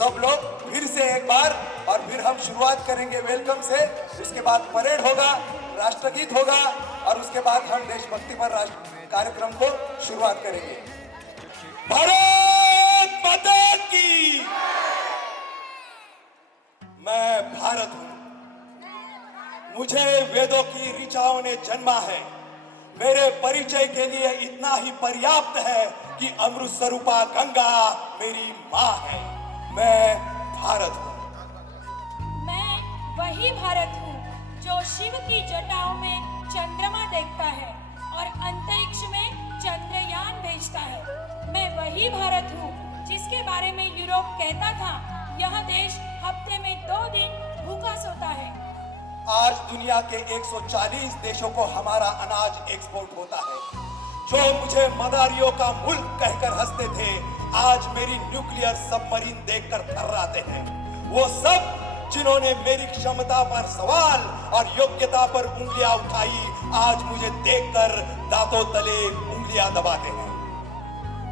सब लोग फिर से एक बार, और फिर हम शुरुआत करेंगे वेलकम से। उसके बाद परेड होगा, राष्ट्रगीत होगा, और उसके बाद हम देशभक्ति पर कार्यक्रम को शुरुआत करेंगे। भारत माता की। मैं भारत हूं, मुझे वेदों की ऋचाओं ने जन्मा है। मेरे परिचय के लिए इतना ही पर्याप्त है कि अमृत स्वरूपा गंगा मेरी मां है। मैं भारत हूं। मैं वही भारत हूँ जो शिव की जटाओं में चंद्रमा देखता है और अंतरिक्ष में चंद्रयान भेजता है। मैं वही भारत हूँ जिसके बारे में यूरोप कहता था यह देश हफ्ते में 2 दिन भूखा सोता है। आज दुनिया के 140 देशों को हमारा अनाज एक्सपोर्ट होता है। जो मुझे मदारियों का मुल्क कहकर हंसते थे, आज मेरी न्यूक्लियर सबमरीन देखकर थर्राते हैं। वो सब जिन्होंने मेरी क्षमता पर सवाल और योग्यता पर उंगलियां उठाई, आज मुझे देखकर दांतों तले उंगलियां दबाते हैं।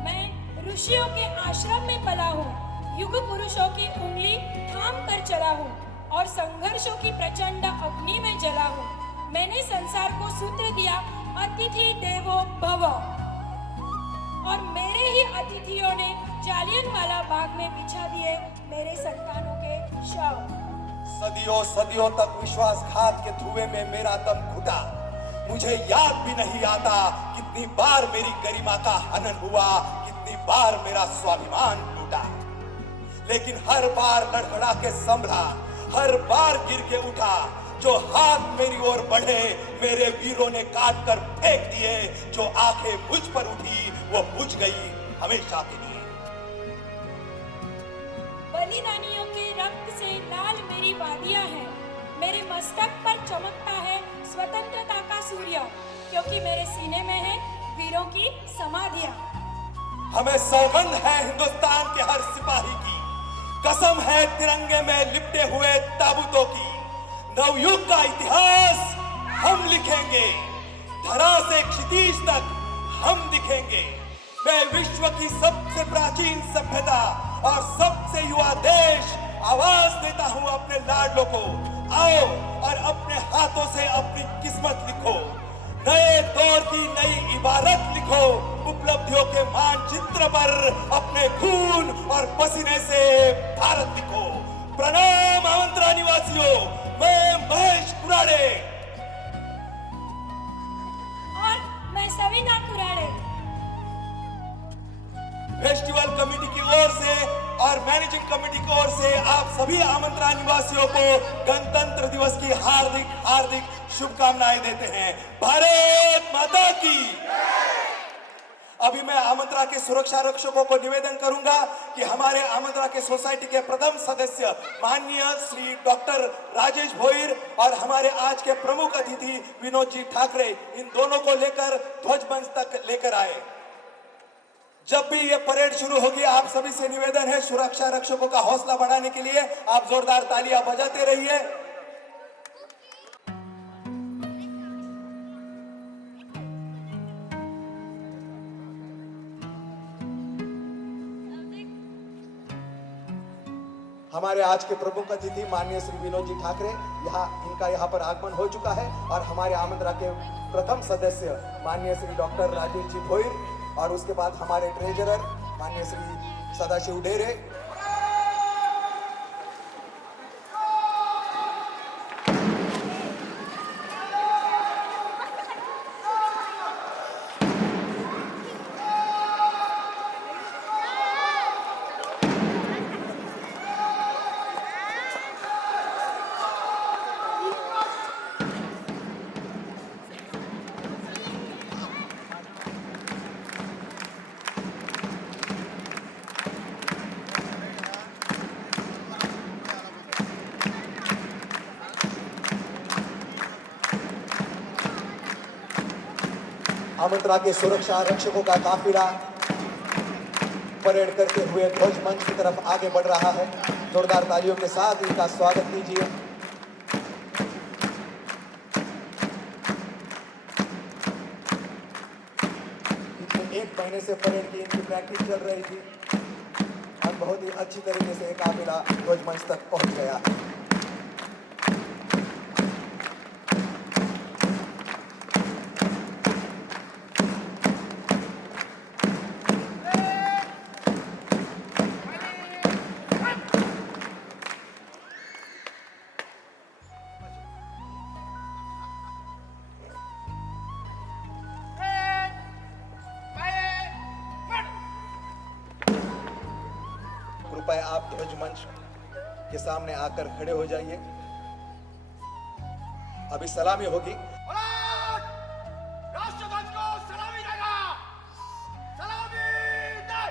मैं ऋषियों के आश्रम में पला हूँ, युग पुरुषों की उंगली थाम कर चला हूँ और संघर्षों की प्रचंड अग्नि में जला हूँ। मैंने संसार को सूत्र दिया, अतिथि देवो भव, और मेरे ही अतिथियों ने जालियनवाला बाग में बिछा दिए मेरे संतानों के शव। सदियों सदियों तक विश्वासघात के धुएं में मेरा दम घुटा। मुझे याद भी नहीं आता कितनी बार मेरी गरिमा का हनन हुआ, कितनी बार मेरा स्वाभिमान टूटा। लेकिन हर बार लड़खड़ा के संभला, हर बार गिर के उठा। जो हाथ मेरी ओर बढ़े मेरे वीरों ने काट कर फेंक दिए। जो आंखें मुझ पर उठी वो बुझ गई हमेशा के लिए। बलिदानियों के रक्त से लाल मेरी वादियां हैं। मेरे मस्तक पर चमकता है स्वतंत्रता का सूर्य, क्योंकि मेरे सीने में है वीरों की समाधियां। हमें सौगंध है हिंदुस्तान के हर सिपाही की, कसम है तिरंगे में लिपटे हुए ताबूतों की। नवयुग का इतिहास हम लिखेंगे, धरा से क्षितिज तक हम दिखेंगे। मैं विश्व की सबसे प्राचीन सभ्यता और सबसे युवा देश आवाज देता हूं अपने लाडलों को, आओ और अपने हाथों से अपनी किस्मत लिखो। नए दौर की नई इबारत लिखो, उपलब्धियों के मानचित्र पर अपने खून और पसीने से भारत लिखो। प्रणाम आमंत्रण निवासियों, मैं महेश कुराड़े और मैं सविता कुराड़े फेस्टिवल कमेटी की ओर से और मैनेजिंग कमेटी की ओर से आप सभी आमंत्रण निवासियों को गणतंत्र दिवस की हार्दिक हार्दिक शुभकामनाएं देते हैं। भारत माता की। अभी मैं आमंत्रण के सुरक्षा रक्षकों को निवेदन करूंगा कि हमारे आमंत्रण के सोसाइटी के प्रथम सदस्य माननीय श्री डॉक्टर राजेश भोईर और हमारे आज के प्रमुख अतिथि विनोद जी ठाकरे, इन दोनों को लेकर ध्वज मंच तक लेकर आए। जब भी ये परेड शुरू होगी, आप सभी से निवेदन है, सुरक्षा रक्षकों का हौसला बढ़ाने के लिए आप जोरदार तालियां बजाते रहिए। हमारे आज के प्रमुख अतिथि माननीय श्री विनोद जी ठाकरे इनका यहाँ पर आगमन हो चुका है, और हमारे आमंत्रण के प्रथम सदस्य माननीय श्री डॉक्टर राजेश जी भोईर, और उसके बाद हमारे ट्रेजरर माननीय श्री सदाशिव डेरे। आमंत्रण के सुरक्षा रक्षकों का काफिला परेड करते हुए ध्वज मंच की तरफ आगे बढ़ रहा है। जोरदार तालियों के साथ इनका स्वागत कीजिए। पिछले 1 महीने से परेड की इनकी प्रैक्टिस चल रही थी। बहुत ही अच्छी तरीके से काफिला ध्वज मंच तक पहुंच गया है। कृपया आप ध्वज मंच के सामने आकर खड़े हो जाइए। अभी सलामी होगी। राष्ट्रध्वज को सलामी देगा। सलामी दे।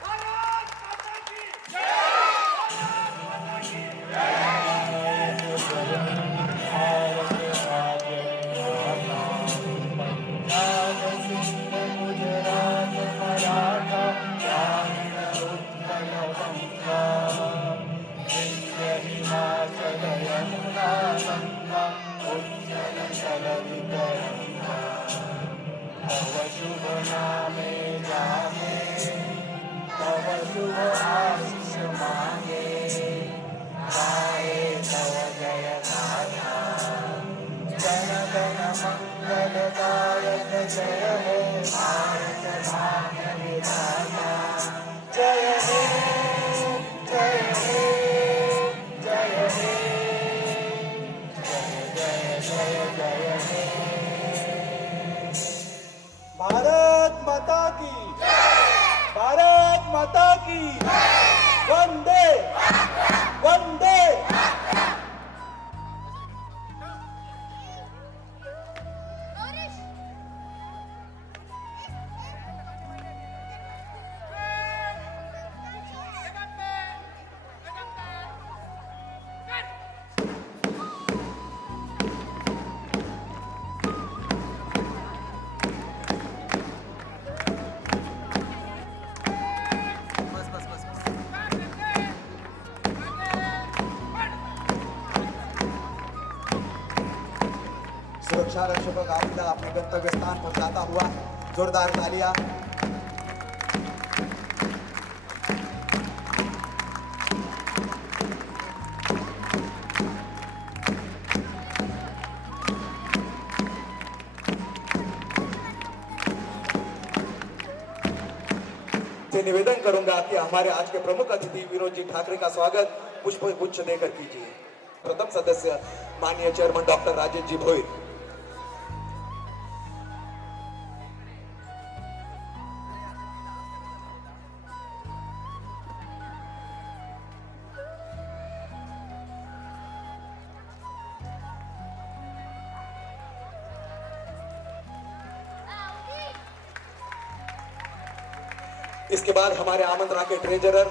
भारत माता की जय। भारत माता की, भारत माता की, वंदे वंदे। सुरक्षा रक्षकों का काफिला अपने गंतव्य स्थान पर जाता हुआ जोरदार तालियां। से निवेदन करूंगा कि हमारे आज के प्रमुख अतिथि विनोद जी ठाकरे का स्वागत पुष्प गुच्छ देकर कीजिए। प्रथम सदस्य माननीय चेयरमैन डॉक्टर राजेश जी भोईर। इसके बाद हमारे आमंत्रण के ट्रेजरर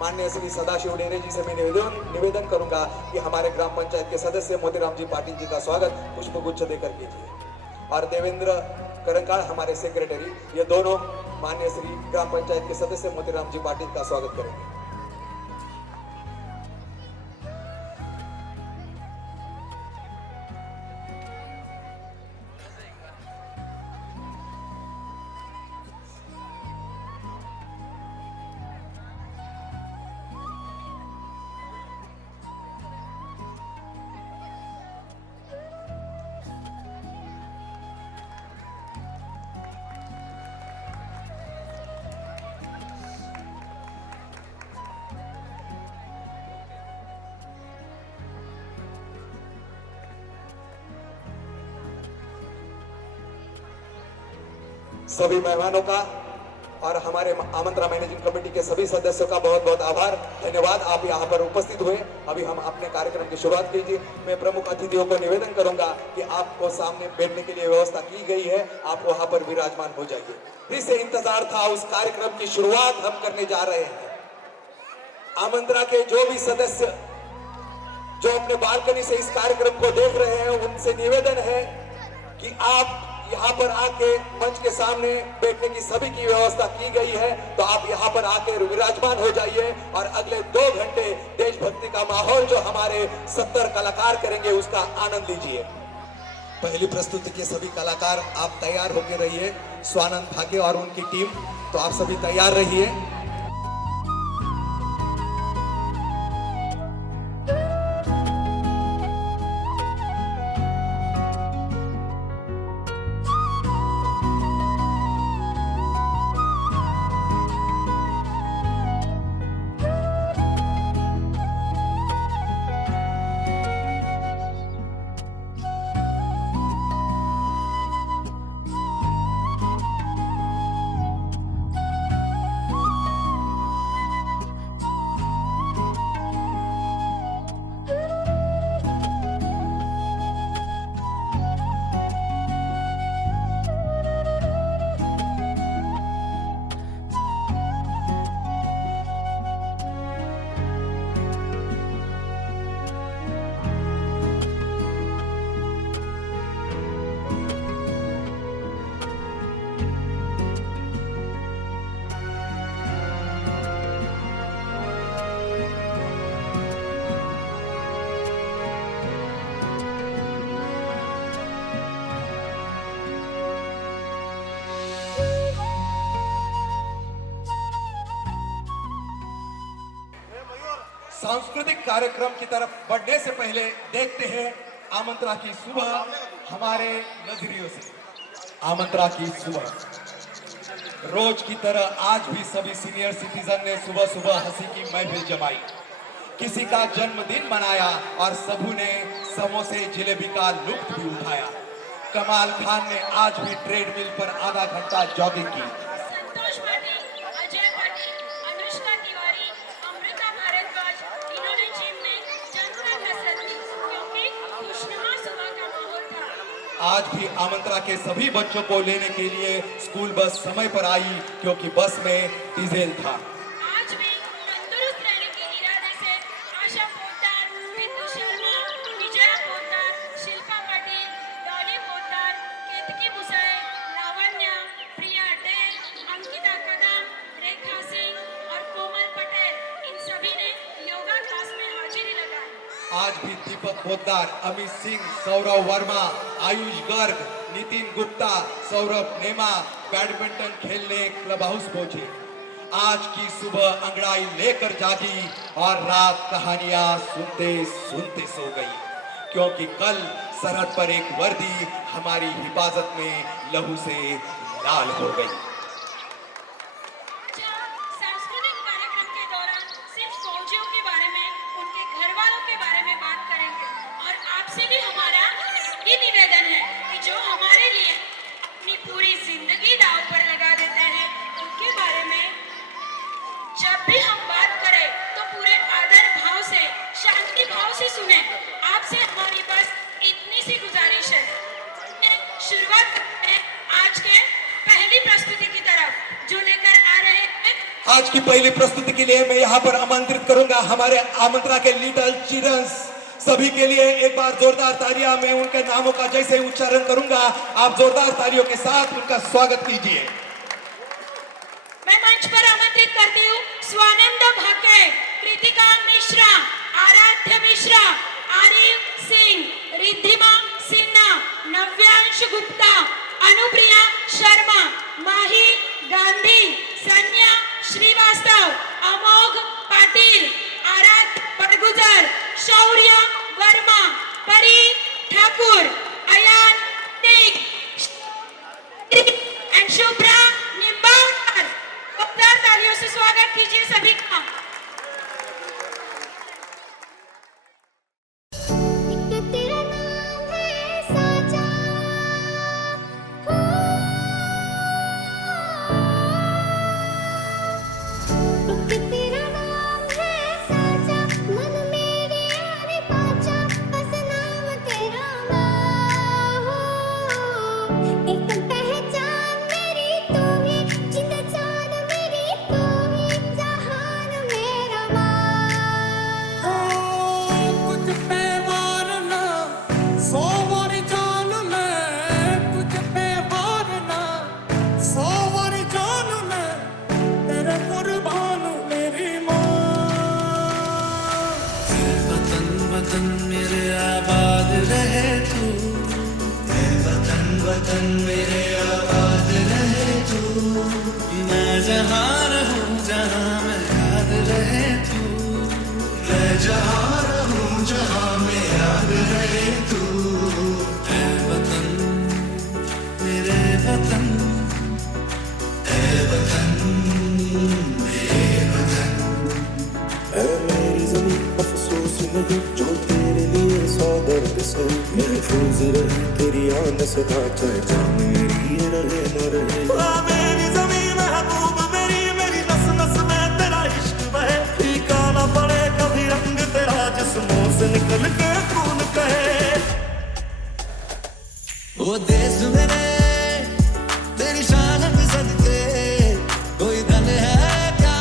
माननीय श्री सदाशिव डेरे जी से मैं निवेदन करूंगा कि हमारे ग्राम पंचायत के सदस्य मोतीराम जी पाटिल जी का स्वागत पुष्प गुच्छ देकर कीजिए। और देवेंद्र करंकाड़ हमारे सेक्रेटरी, ये दोनों माननीय श्री ग्राम पंचायत के सदस्य मोतीराम जी पाटिल का स्वागत करेंगे। सभी मेहमानों का और हमारे आमंत्रण मैनेजिंग कमेटी के सभी सदस्यों का बहुत बहुत आभार, धन्यवाद। आप यहाँ पर उपस्थित हुए। अभी हम अपने कार्यक्रम की शुरुआत कीजिए। मैं प्रमुख अतिथियों को निवेदन करूंगा कि आपको सामने बैठने के लिए व्यवस्था की गई है, आप वहां पर विराजमान हो जाइए। इसे इंतजार था, उस कार्यक्रम की शुरुआत हम करने जा रहे हैं। आमंत्रण के जो भी सदस्य जो अपने बालकनी से इस कार्यक्रम को देख रहे हैं, उनसे निवेदन है कि आप यहाँ पर आके मंच के सामने बैठने की सभी की व्यवस्था की गई है, तो आप यहाँ पर आके विराजमान हो जाइए और अगले 2 घंटे देशभक्ति का माहौल जो हमारे 70 कलाकार करेंगे उसका आनंद लीजिए। पहली प्रस्तुति के सभी कलाकार आप तैयार होकर रहिए। स्वानंद भागे और उनकी टीम, तो आप सभी तैयार रहिए। सांस्कृतिक कार्यक्रम की तरफ बढ़ने से पहले देखते हैं आमंत्रा की सुबह हमारे नजरियों से। आमंत्रा की सुबह रोज की तरह आज भी सभी सीनियर सिटीजन ने सुबह सुबह हंसी की महफिल जमाई। किसी का जन्मदिन मनाया और सबू ने समोसे जलेबी का लुत्फ भी उठाया। कमाल खान ने आज भी ट्रेडमिल पर आधा घंटा जॉगिंग की। संतोष पाटिल, अजय पाटिल, अनुष्का तिवारी, अमृता भारद्वाज, इन्होंने जिम में जमकर कसरत की क्योंकि खुशनुमा सुबह का माहौल था। आज भी आमंत्रा के सभी बच्चों को लेने के लिए स्कूल बस समय पर आई क्योंकि बस में डीजल था। आज भी तंदुरुस्त रहने के इरादे से आशा पोद्दार, बिंदु शर्मा, विजया पोद्दार, शिल्पा पाटिल, डॉली पोद्दार, केतकी मुसाई, लावण्या, प्रिया डेल, अंकिता कदम, रेखा सिंह और कोमल पटेल, इन सभी ने योगा क्लास में हाजिरी लगाई। आज भी दीपक पोद्दार, अमित सिंह, सौरव वर्मा, आयुष गर्ग, नितिन गुप्ता, सौरभ नेमा बैडमिंटन खेलने क्लब हाउस पहुंचे। आज की सुबह अंगड़ाई लेकर जागी और रात कहानियां सुनते सुनते सो गई क्योंकि कल सरहद पर एक वर्दी हमारी हिफाजत में लहू से लाल हो गई। सांस्कृतिक कार्यक्रम के दौरान सिर्फ फौजियों के बारे में, उनके घर वालों के बारे में बात करेंगे और आपसे भी हमारा ये निवेदन है कि जो हमारे लिए अपनी पूरी जिंदगी दांव पर लगा देते हैं उनके बारे में जब भी हम बात करें तो पूरे आदर भाव से, शांति भाव से सुने। आपसे हमारी बस इतनी सी गुजारिश है। शुरुआत करते हैं आज के पहली प्रस्तुति की तरफ जो लेकर आ रहे हैं। आज की पहली प्रस्तुति के लिए मैं यहाँ पर आमंत्रित करूंगा हमारे आमंत्रा के लिटिल चिल्ड्रंस सभी के लिए एक बार जोरदार तालियां। मैं उनके नामों का जैसे ही उच्चारण करूंगा आप जोरदार तालियों के साथ उनका स्वागत कीजिए। मैं मंच पर आमंत्रित करती हूँ स्वानंद भाके, कृतिका मिश्रा, आराध्य मिश्रा, आरिफ सिंह, रिद्धिमा सिन्हा, नव्यांश गुप्ता, अनुप्रिया शर्मा, माही गांधी, सन्या श्रीवास्तव, अमोघ पाटिल, आराध पटगुजर, शौर्य वर्मा, परी ठाकुर, अयान टेक एंड शुभ्रा निम्बाकर। जोरदार तालियों से स्वागत कीजिए सभी का। तेरा नाम है साजा, एक तेरा नाम है साजा, मन मेरे आने पाचा, बस नाम तेरा हो। एक पहचान मेरी तू ही, जिंद जान मेरी तू ही, जहान आन सदा चाहे मेरी रहे न रहे। मेरी ज़मीन महबूब मेरी, मेरी नस नस में तेरा इश्क बहे। फीका ना पड़े कभी रंग तेरा, जिस्मों से निकल के खून कहे। वो देश मेरे तेरी शान में सदके, कोई धन है क्या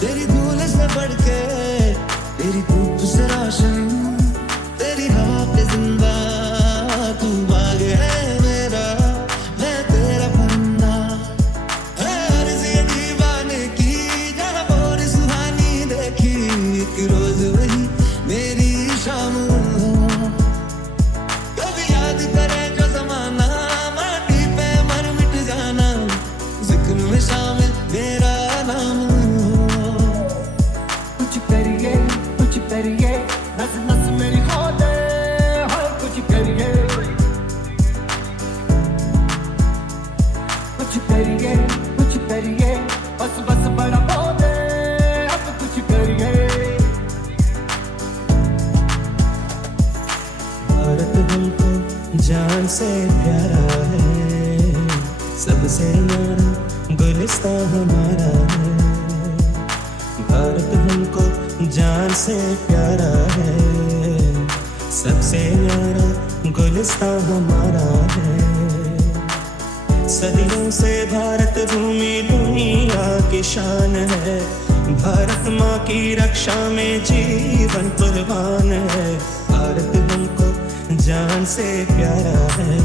तेरी धूल से बढ़ के। तेरी धूप से रोशन, तेरी हवा पे जिंदा, तू बाग है मेरा, मैं तेरा परिंदा। है अर्ज़ ये दीवाने की, जहाँ बोर सुहानी देखी, एक रोज वही मेरी शाम हो। कभी याद करे जो ज़माना, माटी पे मर मिट जाना, जिक्र में शामिल मेरा नाम हो। कुछ करिए नस नस मेरी खो दे, हर कुछ करिए बस बस बड़ा खो दे, अब कुछ करिए। भारत हमको जान से प्यारा है, सबसे न्यारा गुलिस्तां हमारा है। भारत हमको जान से प्यारा है, सबसे न्यारा गुलिस्तां हमारा है। सदियों से भारत भूमि दुनिया की शान है, भारत माँ की रक्षा में जीवन कुर्बान है। भारत हमको जान से प्यारा है,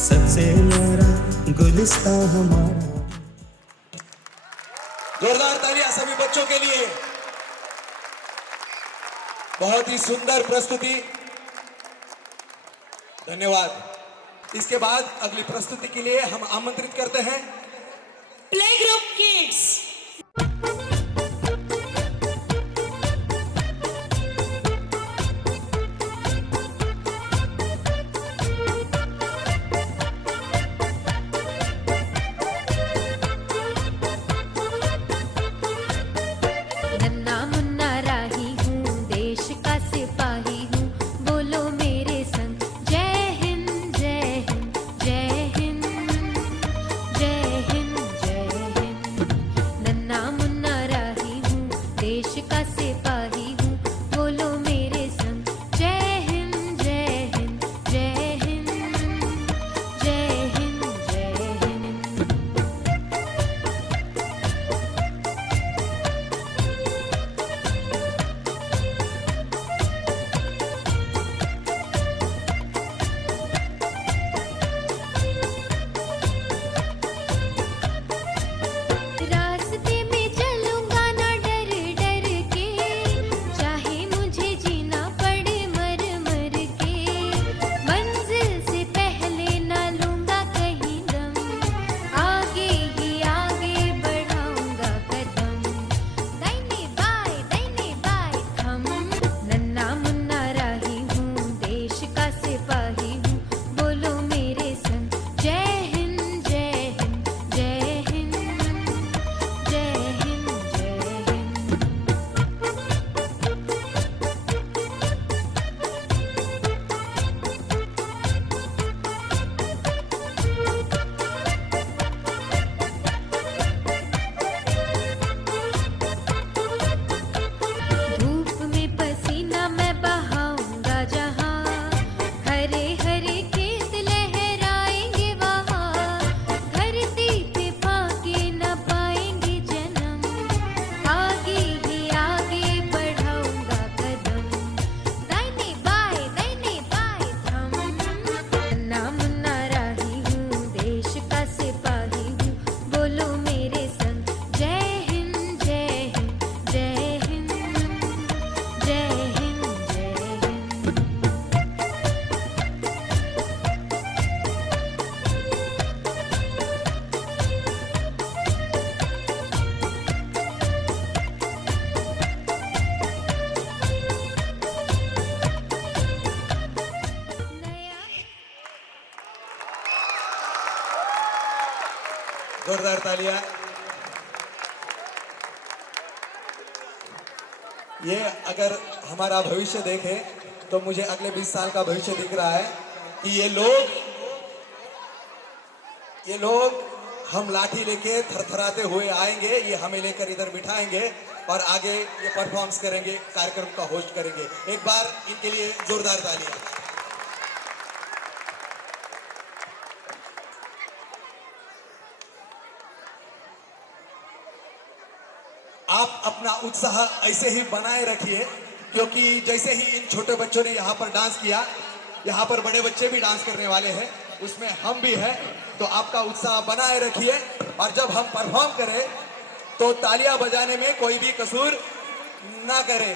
सबसे न्यारा गुलिस्तां हमारा। जोरदार तालियां सभी बच्चों के लिए। बहुत ही सुंदर प्रस्तुति, धन्यवाद। इसके बाद अगली प्रस्तुति के लिए हम आमंत्रित करते हैं प्ले ग्रुप किड्स। नन्ना मुन्ना राही हूँ, देश का सिपाही हूँ, बोलो मेरे संग जय हिंद जय हिंद जय हिंद जय हिंद जय हिंद। नन्ना मुन्ना राही हूँ, देश का सिपाही हूँ, बोलो मेरे संग जय हिंद जय हिंद जय हिंद जय हिंद जय हिंद। रास्ते में चलूंगा ना डर डर के, चाहे मुझे जीना पड़े मर मर के। मंजिल से पहले ना लूंगा कहीं दम, आगे ही आगे बढ़ाऊंगा कदम। दाहिने बाएं थम। नन्ना मुन्ना राही हूँ, देश का सिपाही हूँ, बोलो मेरे संग जय हिंद जय हिंद जय हिंद जय हिंद जय हिंद। धूप में पसीना मैं बहाऊंगा जहाँ, हरे हरे खेत लहराएंगे वहाँ। धरती पे फाके न पाएंगे जन्म, आगे ही आगे बढ़ाऊंगा कदम। दाहिने बाएं थम। नन्ना मुन्ना राही हूँ, देश का सिपाही हूँ, बोलो मेरे संग जय हिंद जय हिंद जय हिंद जय हिंद जय हिंद। जोरदार तालियां। ये अगर हमारा भविष्य देखे तो मुझे अगले 20 साल का भविष्य दिख रहा है। कि ये लोग हम लाठी लेके थरथराते हुए आएंगे, ये हमें लेकर इधर बिठाएंगे और आगे ये परफॉर्म्स करेंगे, कार्यक्रम का होस्ट करेंगे। एक बार इनके लिए जोरदार तालियां। आप अपना उत्साह ऐसे ही बनाए रखिए, क्योंकि जैसे ही इन छोटे बच्चों ने यहाँ पर डांस किया, यहाँ पर बड़े बच्चे भी डांस करने वाले हैं, उसमें हम भी हैं। तो आपका उत्साह बनाए रखिए और जब हम परफॉर्म करें तो तालियां बजाने में कोई भी कसूर ना करे।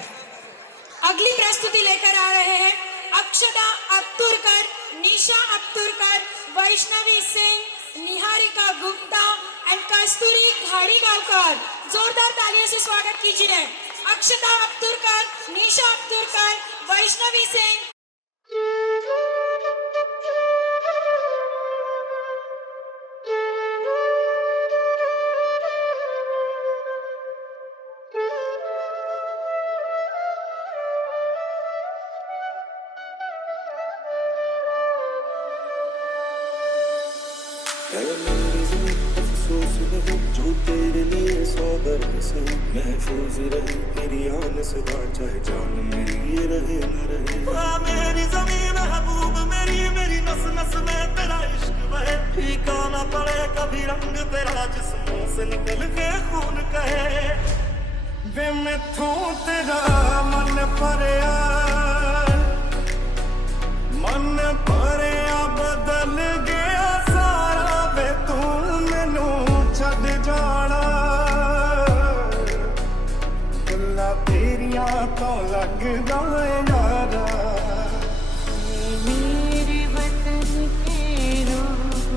अगली प्रस्तुति लेकर आ रहे हैं अक्षता अब्तुरकर, निशा अब्तुरकर, वैष्णवी सिंह, निहारिका गुप्ता एंड कस्तूरी घाड़ीगांवकर। जोरदार तालियों से स्वागत कीजिए अक्षता अब्तुरकर, निशा अब्तुरकर, वैष्णवी सिंह। जो तेरे लिए सौ दर्द से महफूज रही तेरी आन से बात, चाहे जान मेरी ये रहे न रहे। मेरी ज़मीन महबूब मेरी नस नस में तेरा इश्क बहे, फीका ना पड़े कभी रंग तेरा जिस्मों से निकल के खून कहे। वे मैथों तेरा मन भरिया बदल गया सारा, वे तू मैनू छड़ जाना, गल्लां तेरियां तो लगदा है यारा। मेरे वतन के लोग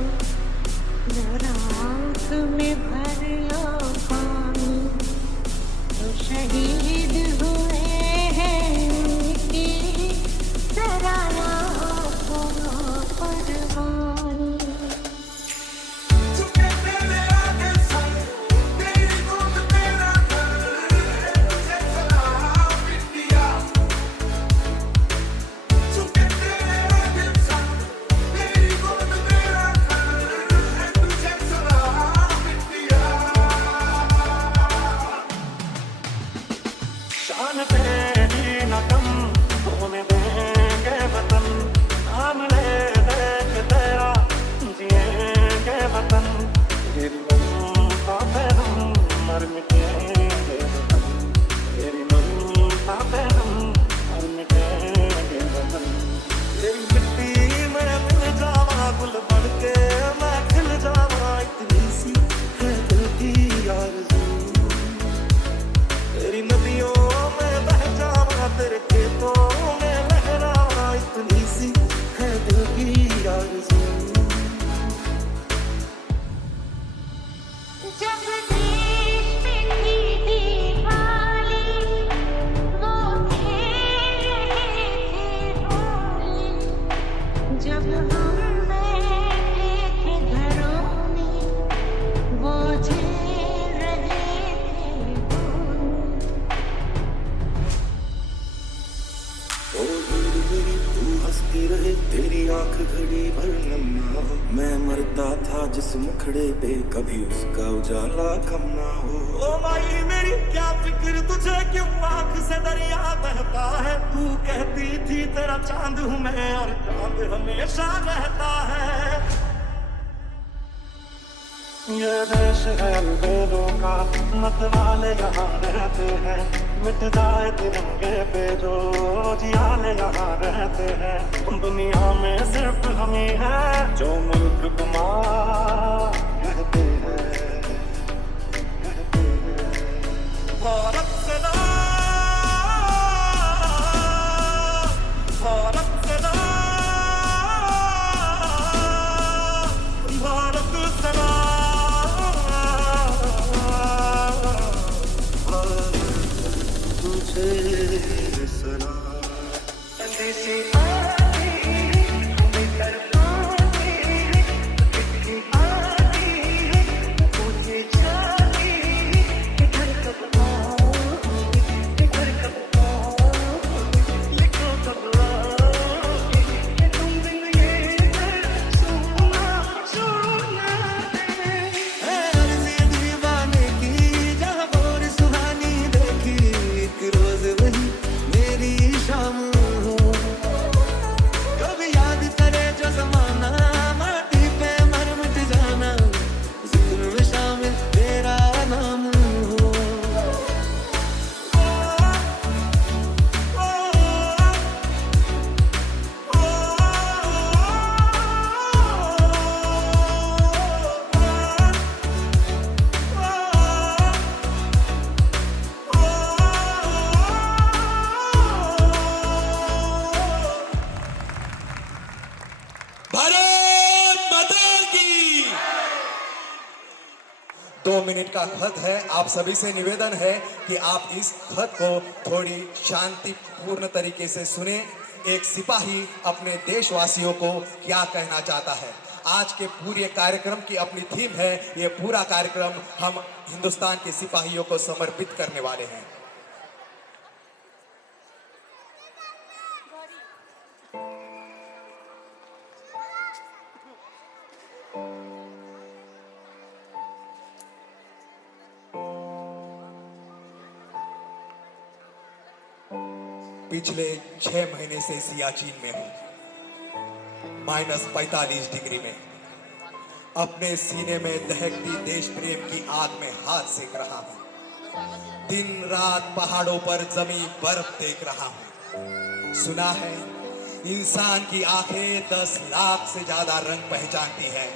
जरा आँख में भर लो पानी, तो शहीद हुए हैं उनकी सराहना करो कुर्बानी। शान तेरी न कम होने देंगे वतन, नाम ले देख तेरा जिएंगे वतन। तेरी ममता पे हम मर मिटेंगे वतन, तेरी ममता पे हम मर मिटेंगे वतन। तेरी मिट्टी में मिल जावा गुल बन के मैं खिल जावा, इतनी सी है दिल की आरज़ू। तेरी नदियों में बह जावा, तेरे खेतों में लहरावा, इतनी सी है दिल की आरज़ू। जब देश में थी दिवाली, वो खेल रहे थे होली, जब हम बैठे थे घरों में, वो झेल रहे थे होली। ओ हीर मेरी तू हंसती रहे, तेरी आंख घड़ी भर नम ना हो। मैं मरता था जिस मुखड़े पे, कभी उसका उजाला कम ना हो। ओ माई मेरी क्या फिक्र तुझे, क्यों आंख से दरिया बहता है। तू कहती थी तेरा चांद हूँ मैं, और चांद हमेशा रहता है। ये देश है अलबेलों का, मतवाले यहाँ रहते हैं, मिट जाए तिरंगे पे जो जियाले यहाँ रहते हैं। दुनिया में सिर्फ हम ही हैं जो मुल्क को माँ कहते हैं, कहते हैं। भारत से ना, भारत से ना, भारत से ना, तुझे सलाम। देसी आती, बेहतर पाती, भारत माता की। 2 मिनट का खत है। आप सभी से निवेदन है कि आप इस खत को थोड़ी शांतिपूर्ण तरीके से सुने। एक सिपाही अपने देशवासियों को क्या कहना चाहता है। आज के पूरे कार्यक्रम की अपनी थीम है। ये पूरा कार्यक्रम हम हिंदुस्तान के सिपाहियों को समर्पित करने वाले हैं। पिछले 6 महीने से सियाचिन में हूं, -45 डिग्री में अपने सीने में दहकती देश प्रेम की आग में हाथ सेक रहा हूं। दिन रात पहाड़ों पर जमी बर्फ देख रहा हूं। सुना है इंसान की आंखें 10 लाख से ज्यादा रंग पहचानती है।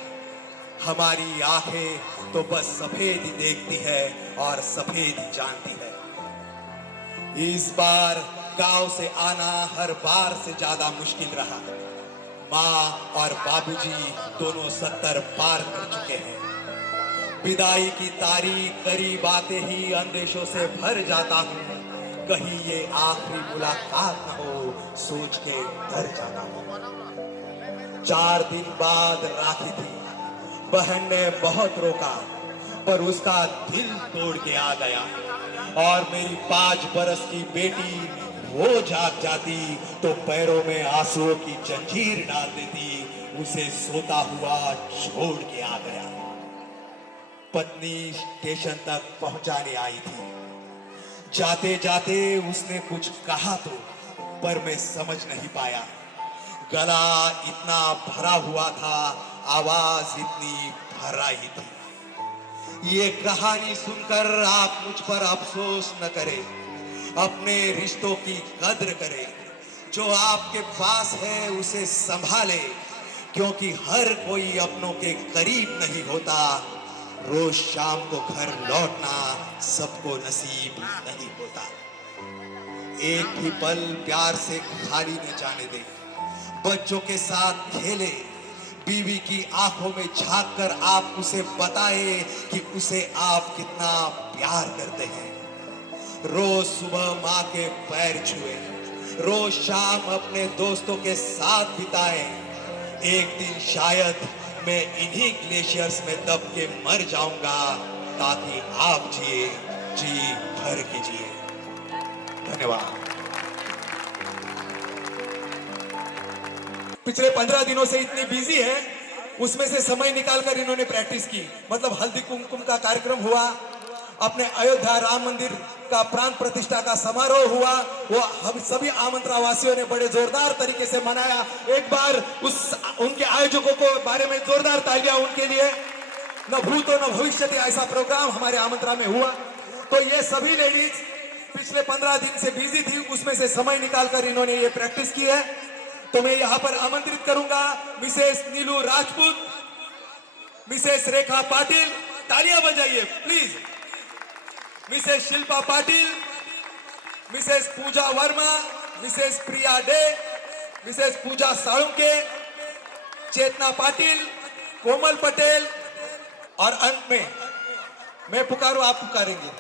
हमारी आंखें तो बस सफेद ही देखती है और सफेद ही जानती है। इस बार गांव से आना हर बार से ज्यादा मुश्किल रहा। माँ और बाबूजी दोनों 70 पार कर चुके हैं। विदाई की तारीख करीब आते ही अंदेशों से भर जाता हूँ। कहीं ये आखिरी मुलाकात न हो, सोच के डर जाता हूँ। 4 दिन बाद राखी थी। बहन ने बहुत रोका पर उसका दिल तोड़ के आ गया। और मेरी 5 बरस की बेटी वो जाग जाती तो पैरों में आंसुओं की जंजीर डाल देती। उसे सोता हुआ छोड़ के आ गया। पत्नी स्टेशन तक पहुंचाने आई थी। जाते जाते उसने कुछ कहा तो, पर मैं समझ नहीं पाया। गला इतना भरा हुआ था, आवाज इतनी भराई थी। ये कहानी सुनकर आप मुझ पर अफसोस न करें, अपने रिश्तों की कद्र करें। जो आपके पास है उसे संभाले, क्योंकि हर कोई अपनों के करीब नहीं होता। रोज शाम को घर लौटना सबको नसीब नहीं होता। एक ही पल प्यार से खाली न जाने दे। बच्चों के साथ खेले। बीवी की आंखों में झांक कर आप उसे बताए कि उसे आप कितना प्यार करते हैं। रोज सुबह माँ के पैर छुए, रोज शाम अपने दोस्तों के साथ बिताए। एक दिन शायद मैं इन्हीं ग्लेशियर्स में दब के मर जाऊंगा, ताकि आप जिए, जी भर के जिए। धन्यवाद। पिछले 15 दिनों से इतनी बिजी है, उसमें से समय निकालकर इन्होंने प्रैक्टिस की। मतलब हल्दी कुमकुम का कार्यक्रम हुआ, अपने अयोध्या राम मंदिर का प्राण प्रतिष्ठा का समारोह हुआ। वो हम सभी आमंत्रण वासियों ने बड़े जोरदार तरीके से मनाया। एक बार उनके आयोजकों को बारे में जोरदार तालियां उनके लिए। न भूतो न भविष्यति ऐसा प्रोग्राम हमारे आमंत्रण में हुआ। तो ये सभी लेडीज पिछले 15 दिन से बिजी थी, उसमें से समय निकालकर इन्होंने ये प्रैक्टिस की है। तो मैं यहाँ पर आमंत्रित करूंगा मिसेस नीलू राजपूत, मिसेस रेखा पाटिल, तालियां बजाइए please. Mrs Shilpa Patil, Mrs Pooja Verma, Mrs Priya De, Mrs Pooja Salunke, Chetna Patil, Komal Patel और अंत में मैं पुकारूं, आप पुकारेंगे।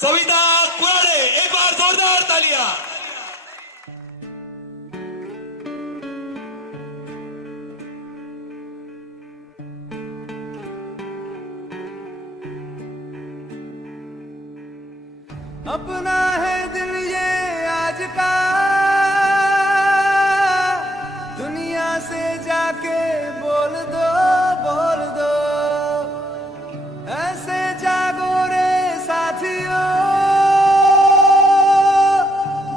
सविता कुराडे, एक बार जोरदार तालियां। अपना है दिल ये आज का, दुनिया से जाके बोल दो, बोल दो। ऐसे जागो रे साथियों,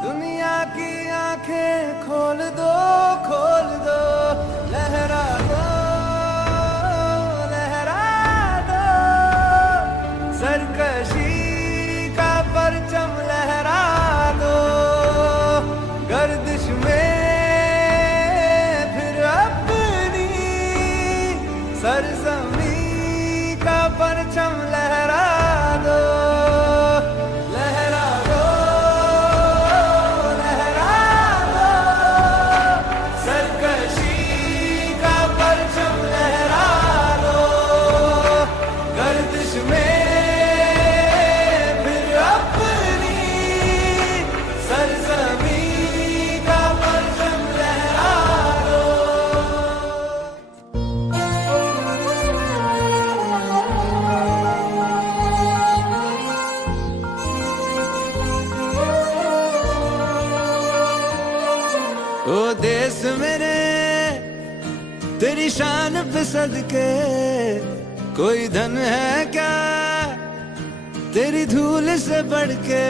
दुनिया की आंखें खोल दो, खोल दो। लहरा दो, लहरा दो, सरकशी परचम लहरा दो। गर्दिश में फिर अपनी सरजमी तेरी शान पे सदके कोई धन है क्या, तेरी धूल से बढ़ के,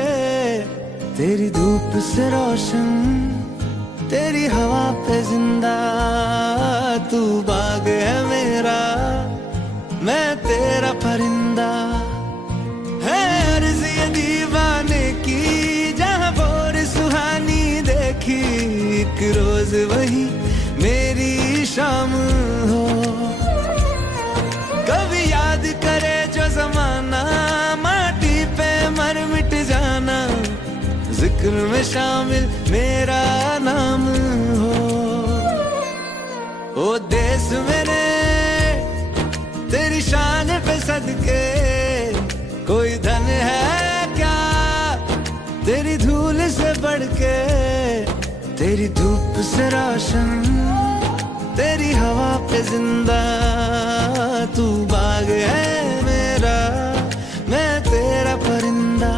तेरी धूप से रोशन, तेरी हवा पे जिंदा। तू बाग है मेरा, मैं तेरा परिंदा। है अर्ज़ ये दीवाने की, जहाँ भोर सुहानी देखी, एक रोज वही मेरी शाम हो। कभी याद करे जो जमाना, माटी पे मर मिट जाना, जिक्र में शामिल मेरा नाम हो। ओ देश मेरे तेरी शान पे सदके कोई धन है क्या, तेरी धूल से बढ़ के, तेरी धूप से रोशन, तेरी हवा पे जिंदा। तू बाग है मेरा, मैं तेरा परिंदा।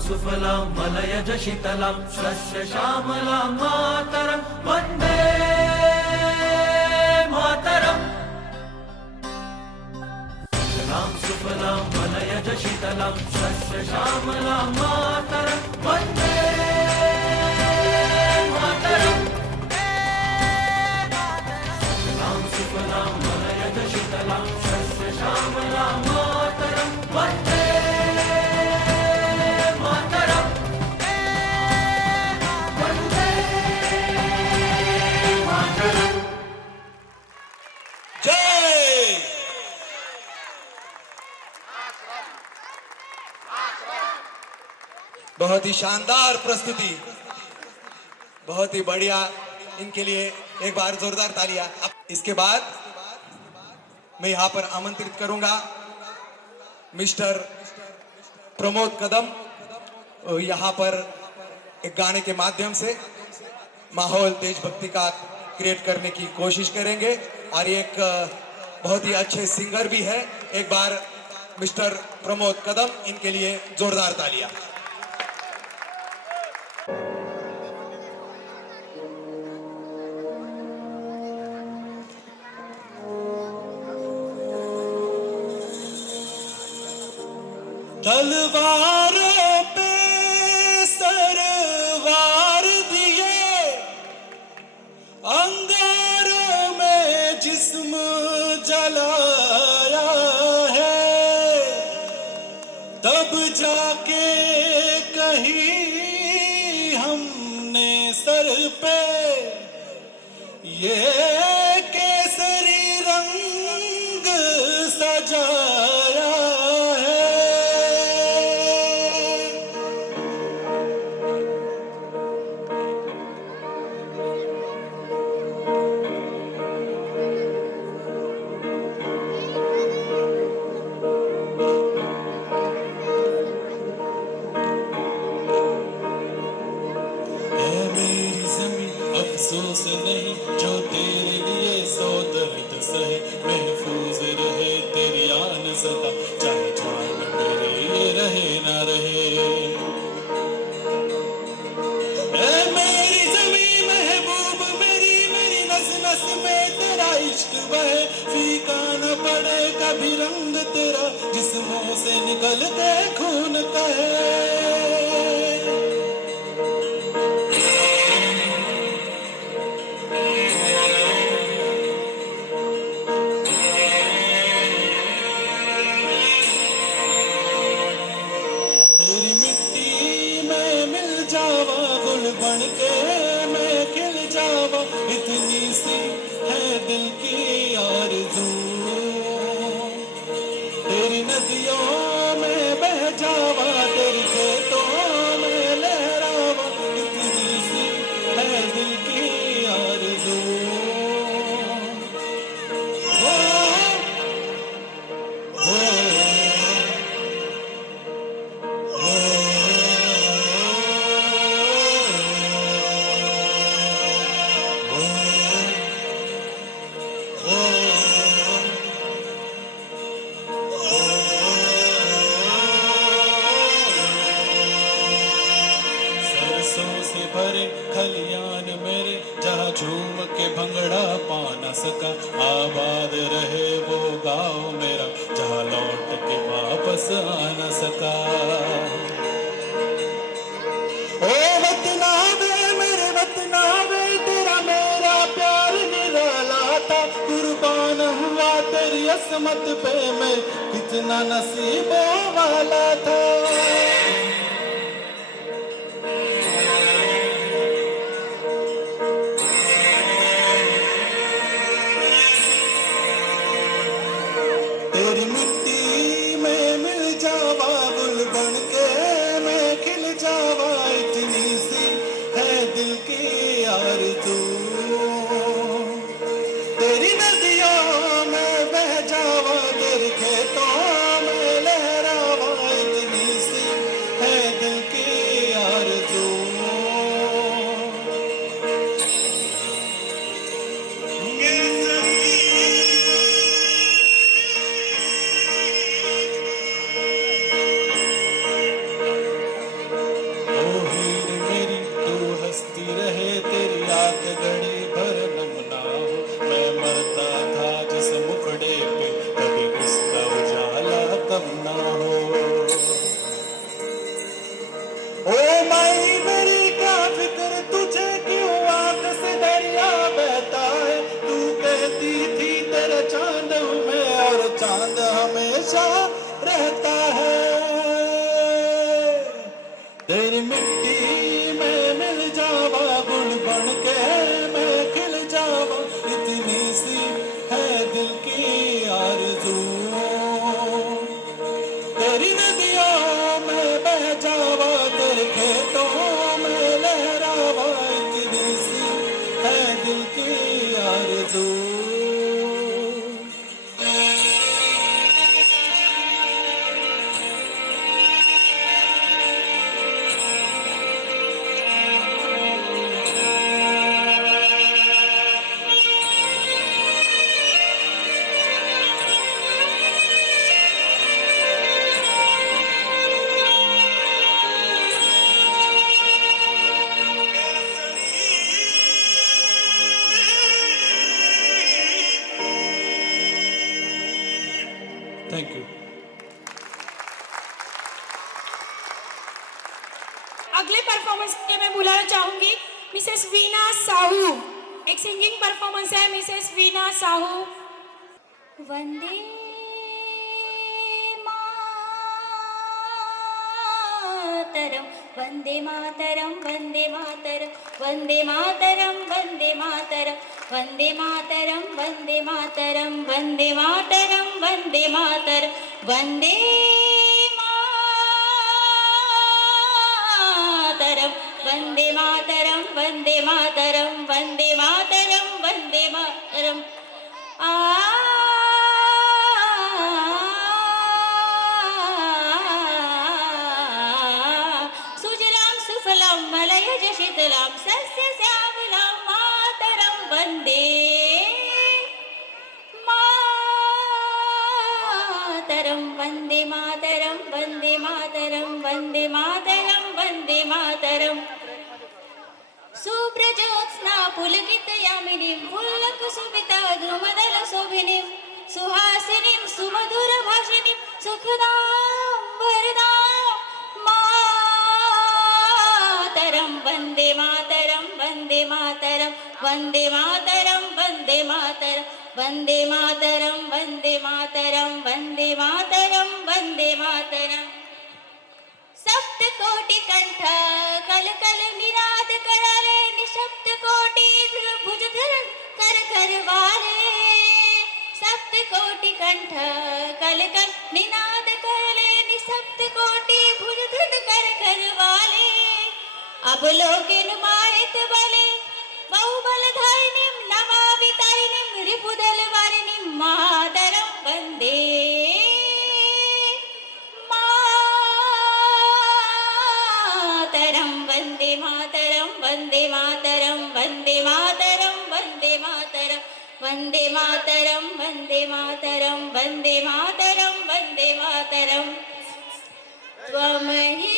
सुफलां मलयज शीतलां शस्य श्यामलां मातरं वन्दे मातरम्। सुफलां मलयज शीतलां शस्य श्यामलां मातरं वन्दे मातरम्। सुफलां मलयज शीतलां शस्य श्यामलां मातरं वन्दे। बहुत ही शानदार प्रस्तुति, बहुत ही बढ़िया। इनके लिए एक बार जोरदार तालियां। अब इसके बाद मैं यहाँ पर आमंत्रित करूंगा मिस्टर प्रमोद कदम। यहाँ पर एक गाने के माध्यम से माहौल देशभक्ति का क्रिएट करने की कोशिश करेंगे और एक बहुत ही अच्छे सिंगर भी है। एक बार मिस्टर प्रमोद कदम, इनके लिए जोरदार तालियां। तलवारों पे सरवार दिए, अंगारों में जिस्म जलाया है, तब जाके कहीं हमने सर पे ये केसरी रंग सजाया है। अफसोस नहीं जो तेरे लिए सौ दर्द सहे, महफूज रहे तेरी आन सदा, चाहे जान मेरे ये रहे ना रहे। ऐ मेरी ज़मीं महबूब मेरी, मेरी नस नस में तेरा इश्क बहे, फीका न पड़े कभी रंग तेरा, जिस्मों से निकलते खून कहे। तेरी मिट्टी में मिल जावा, गुल बन के मैं खिल जावा, इतनी सी है दिल की आरज़ू। तेरी नदियों में बह जावा, तेरी खेतों में लहरावा, इतनी सी है दिल की आरज़ू। हो, हो, सरसों से भरे खलियान मेरे, जहाँ झूम के भंगड़ा पा न सका, आबाद रहे वो गाँव मेरा, जहाँ लौट के वापस आ न सका। ओ वतना वे मेरे वतना वे, तेरा मेरा प्यार निराला था, कुर्बान हुआ तेरी असमत पे मैं, कितना नसीबों वाला था। तेरी मिट्टी में मिल जावा, गुल बन के मैं खिल जावा, इतनी सी है दिल की आरज़ू। तेरी नदियों में बह जावा, तेरे खेतों में लहरावा, इतनी सी है दिल की आरज़ू। ओ हीर मेरी तू हंसती रहे, तेरी आंख घड़ी भर नम ना हो, मैं मरता था जिस मुखड़े पे, कभी उसका उजाला कम ना हो। ओ माई मेरी क्या फिक्र तुझे, क्यों आंख से दरिया बहता है, तू कहती थी तेरा चांद हूँ मैं, और चांद हमेशा रहता है। तेरी मिट्टी में मिल जावा, गुल बन के मैं खिल जावा, इतनी सी है दिल की आरज़ू। तेरी नदियों में बह जावा, तेरे खेतों में लहरावा, इतनी सी है दिल की आरज़ू। Thank you. अगले परफॉर्मेंस के मैं बुलाना चाहूंगी मिसेस वीना साहू। एक सिंगिंग परफॉर्मेंस है मिसेस वीना साहू। वंदे मातरम वंदे मातरम वंदे मातरम वंदे मातरम वंदे मातरम वंदे मातरम वंदे मातरम वंदे मातरम वंदे मातरम वंदे मातरम वंदे मातरम वंदे मातरम वंदे मातरम वंदे मातरम आ सुजलाम सुफलाम मलयज शीतलाम सस्य श्यामलाम मातरम वंदे मातरम वंदे मातरम वंदे मातरम वंदे मातरम वंदे मातरम सुब्रजोत्स्ना पुलकितयामिनीं पुल्लकुसुमिता द्रुमदल शोभिनीं सुहासिनीं सुमधुरभाषिणीं सुखदां वरदां मातरं वन्दे मातरं वन्दे मातरं वन्दे मातरं वन्दे मातरं वन्दे मातरं वन्दे मातरं वन्दे मातरं वन्दे मातरं सप्तकोटि कंठ कल कल निनाद करा कोटि कंठ कलकल निनाद करले निसप्त कोटि भुज धुन कर कर वाले अब लोकिन मारित बले बहुबल धारिणीं नमामि तारिणीं रिपुदल वारिणीं मातरं वन्दे मातरं वन्दे मातरं वन्दे मातरं वन्दे मातरं वन्दे मातरं वन्दे मातरं वन्दे मातरं वन्दे मातरं वन्दे मातरं त्वं हि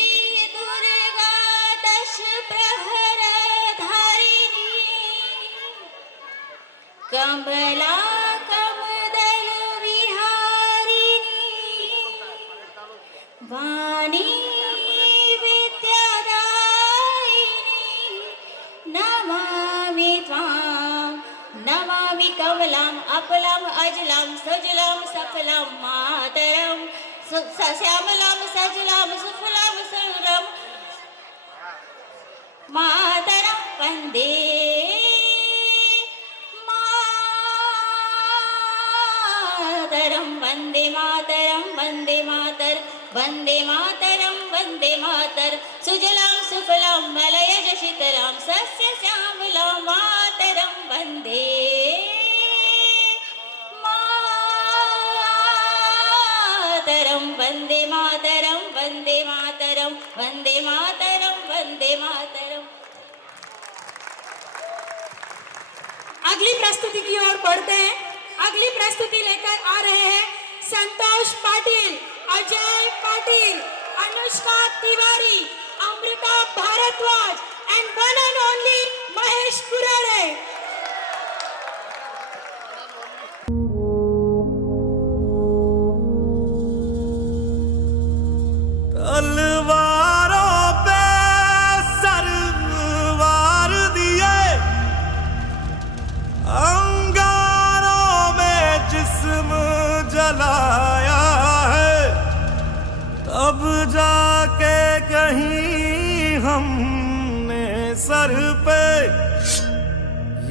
दुर्गा दश प्रहर धारिणी कमला कमदल विहारिणी वाणी विद्यादायिनी नमामि त्वां नमामि कमलाम् अपलाम् अजलां सजलां सफलां मातरं श्यामलां सजलां सुफलां सुरं मातरं वन्दे मातरं वन्दे मातरं वन्दे मातर वन्दे मातरं वन्दे मातर सुजलां सुफलां मलयज शीतलां सस्य श्यामलां मातरं वन्दे मातरं वन्दे मातरं वन्दे मातरं वन्दे मातरं वन्दे मातरं। अगली प्रस्तुति की ओर बढ़ते हैं। अगली प्रस्तुति लेकर आ रहे हैं Santosh Patil, Ajay Patil, Anushka Tiwari, Amrita Bhardwaj and one and only Mahesh Kurade. तलवारों पे सरवार दिए अंगारों में जिस्म जलाया है तब जाके कहीं हमने सर पे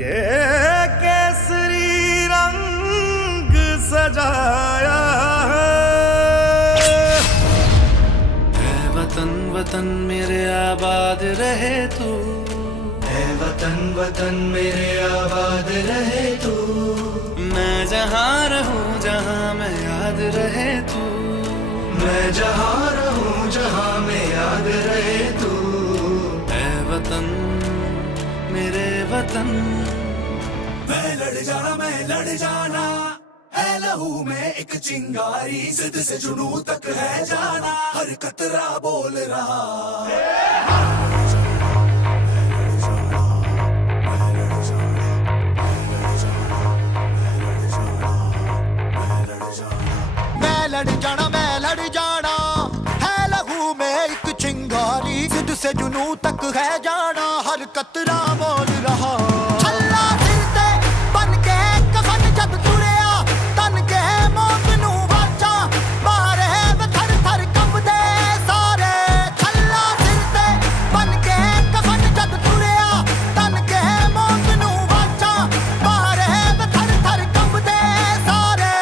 ये केसरी रंग सजाया है। वतन वतन मेरे आबाद रहे तू, ऐ वतन वतन मेरे आबाद रहे तू, मैं जहाँ रहूं जहाँ मैं याद रहे तू, मैं जहाँ रहूं जहाँ मैं याद रहे तू, ऐ वतन मेरे वतन। मैं लड़ जाना है लहू में एक चिंगारी, जिद से जुनू तक है जाना, हर कतरा बोल रहा मैं लड़ जाना है लहू में एक चिंगारी, जिद से जुनू तक है जाना, हर कतरा बोल रहा। छल्ला सिर ते बन के कफन जब तुरिया, तन के मौत नू वाचा मारे थर थर कंबदे सारे। छल्ला सिर ते बन के कफन जब तुरिया, तन के मौत नू वाचा मारे थर थर कंबदे सारे।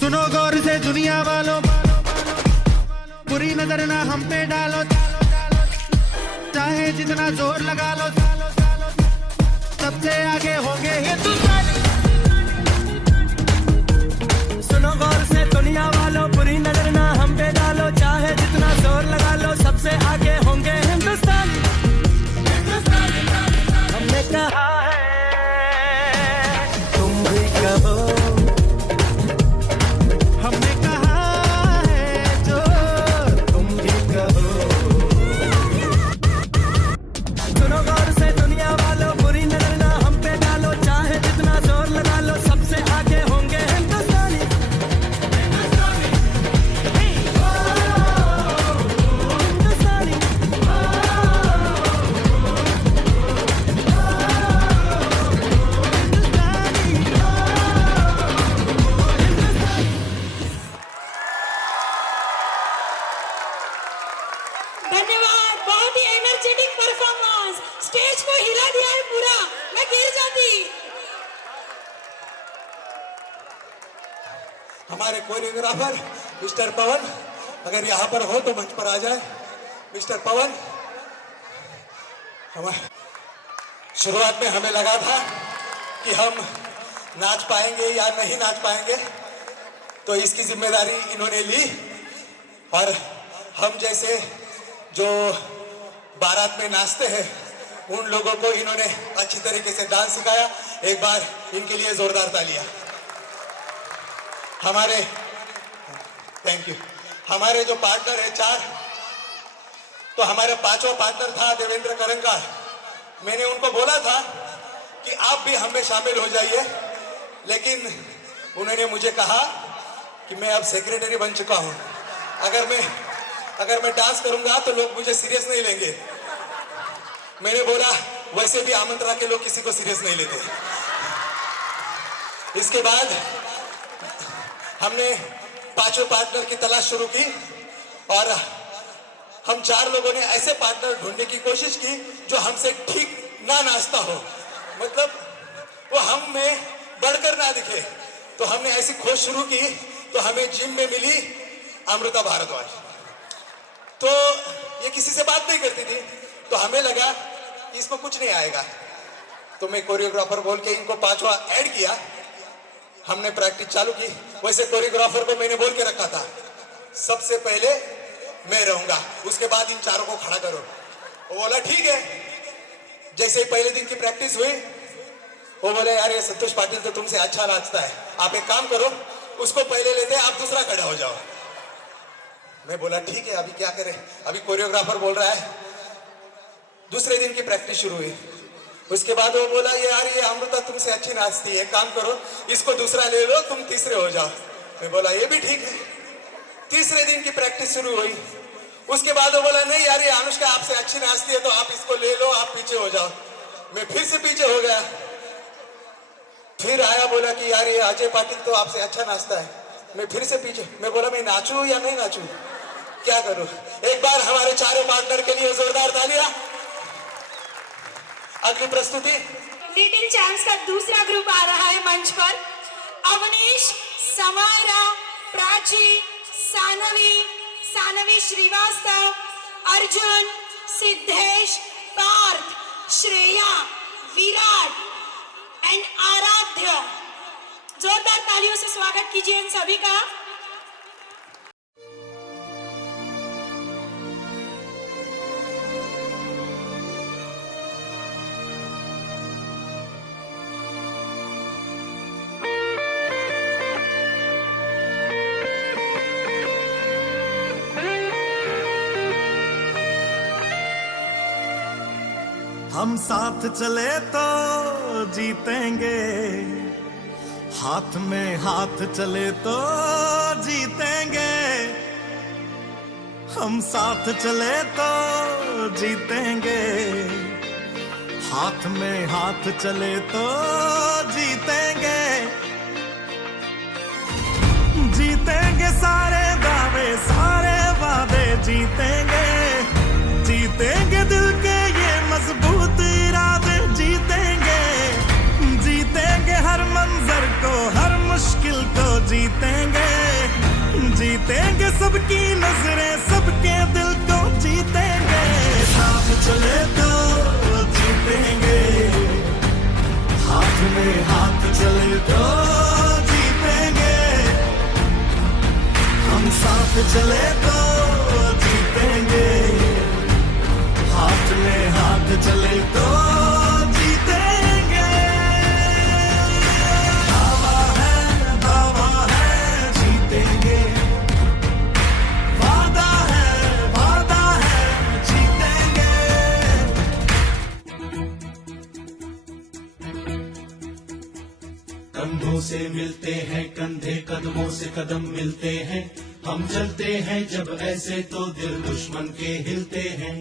सुनो गौर से दुनिया वालों, बुरी नजर ना हम पे डालो, चाहे जितना जोर लगा लो, सबसे आगे होंगे हिंदुस्तानी। सुनो गौर से दुनिया वालों, बुरी नजर ना हम पे डालो, चाहे जितना जोर लगा लो, सबसे आगे होंगे हिंदुस्तानी। हमने कहा है तुम भी कहो, हमने कहा है जो तुम भी कहो। सुनो गौर से दुनिया वालों, बुरी नजर ना हम पे डालो, चाहे जितना जोर लगा लो, सबसे आगे होंगे हिंदुस्तानी। हमारे कोरियोग्राफर मिस्टर पवन, अगर यहाँ पर हो तो मंच पर आ जाए। मिस्टर पवन, शुरुआत में हमें लगा था कि हम नाच पाएंगे या नहीं नाच पाएंगे, तो इसकी जिम्मेदारी इन्होंने ली और हम जैसे जो बारात में नाचते हैं उन लोगों को इन्होंने अच्छी तरीके से डांस सिखाया। एक बार इनके लिए जोरदार तालियां। Thank you. हमारे जो पार्टनर है 4, तो हमारा 5वां पार्टनर था देवेंद्र करंकार। मैंने उनको बोला था कि आप भी हमें शामिल हो जाइए, लेकिन उन्होंने मुझे कहा कि मैं अब सेक्रेटरी बन चुका हूं, अगर मैं डांस करूंगा तो लोग मुझे सीरियस नहीं लेंगे। मैंने बोला वैसे भी आमंत्रण के लोग किसी को सीरियस नहीं लेते। इसके बाद हमने 5वें पार्टनर की तलाश शुरू की और हम 4 लोगों ने ऐसे पार्टनर ढूंढने की कोशिश की जो हमसे ठीक ना नाचता हो, मतलब वो हम में बढ़कर ना दिखे। तो हमने ऐसी खोज शुरू की, तो हमें जिम में मिली अमृता भारद्वाज। तो ये किसी से बात नहीं करती थी, तो हमें लगा कि इसको कुछ नहीं आएगा, तो मैं कोरियोग्राफर बोल के इनको 5वां ऐड किया। हमने प्रैक्टिस चालू की। वैसे कोरियोग्राफर को मैंने बोल के रखा था सबसे पहले मैं रहूंगा, उसके बाद इन 4 को खड़ा करो। वो बोला ठीक है। जैसे ही पहले दिन की प्रैक्टिस हुई, वो बोले यार ये संतोष पाटिल तो तुमसे अच्छा नाचता है, आप एक काम करो उसको पहले लेते हैं, आप दूसरा खड़ा हो जाओ। मैं बोला ठीक है, अभी क्या करें, अभी कोरियोग्राफर बोल रहा है। दूसरे दिन की प्रैक्टिस शुरू हुई। उसके बाद वो बोला यार ये अमृता तुमसे अच्छी नाचती है, काम करो इसको दूसरा ले लो, तुम तीसरे हो जाओ। मैं बोला ये भी ठीक है। तीसरे दिन की प्रैक्टिस शुरू हुई। उसके बाद वो बोला नहीं यार ये अनुष्का आपसे अच्छी नाचती है, तो आप इसको ले लो, आप पीछे हो जाओ। मैं फिर से पीछे हो गया। फिर आया, बोला कि यार ये अजय पाटिल तो आपसे अच्छा नाचता है। मैं फिर से पीछे। मैं बोला मैं नाचूं या नहीं नाचूं, क्या करूं। एक बार हमारे 4 पार्टनर के लिए जोरदार तालियां। अगली प्रस्तुति लिटिल चैंप्स का दूसरा ग्रुप आ रहा है मंच पर। अवनीश, समायरा, प्राची, सानवी श्रीवास्तव, अर्जुन, सिद्धेश, पार्थ, श्रेया, विराट एंड आराध्य। जोरदार तालियों से स्वागत कीजिए इन सभी का। हम साथ चले तो जीतेंगे, हाथ में हाथ चले तो जीतेंगे। हम साथ चले तो जीतेंगे, हाथ में हाथ चले तो जीतेंगे। जीतेंगे सारे दावे सारे वादे जीतेंगे, जीतेंगे दिल के ये मजबूत इरादे जीतेंगे। जीतेंगे हर मंजर को हर मुश्किल को जीतेंगे, जीतेंगे सबकी नजरें सबके दिल को जीतेंगे। साथ चले तो जीतेंगे, हाथ में हाथ चले तो जीतेंगे। हम साथ चले तो जीतेंगे, हाथ में हाथ चले तो जीतेंगे। दावा है जीतेंगे, वादा है जीतेंगे। कंधों से मिलते हैं कंधे, कदमों से कदम मिलते हैं। हम चलते हैं जब ऐसे तो दिल दुश्मन के हिलते हैं।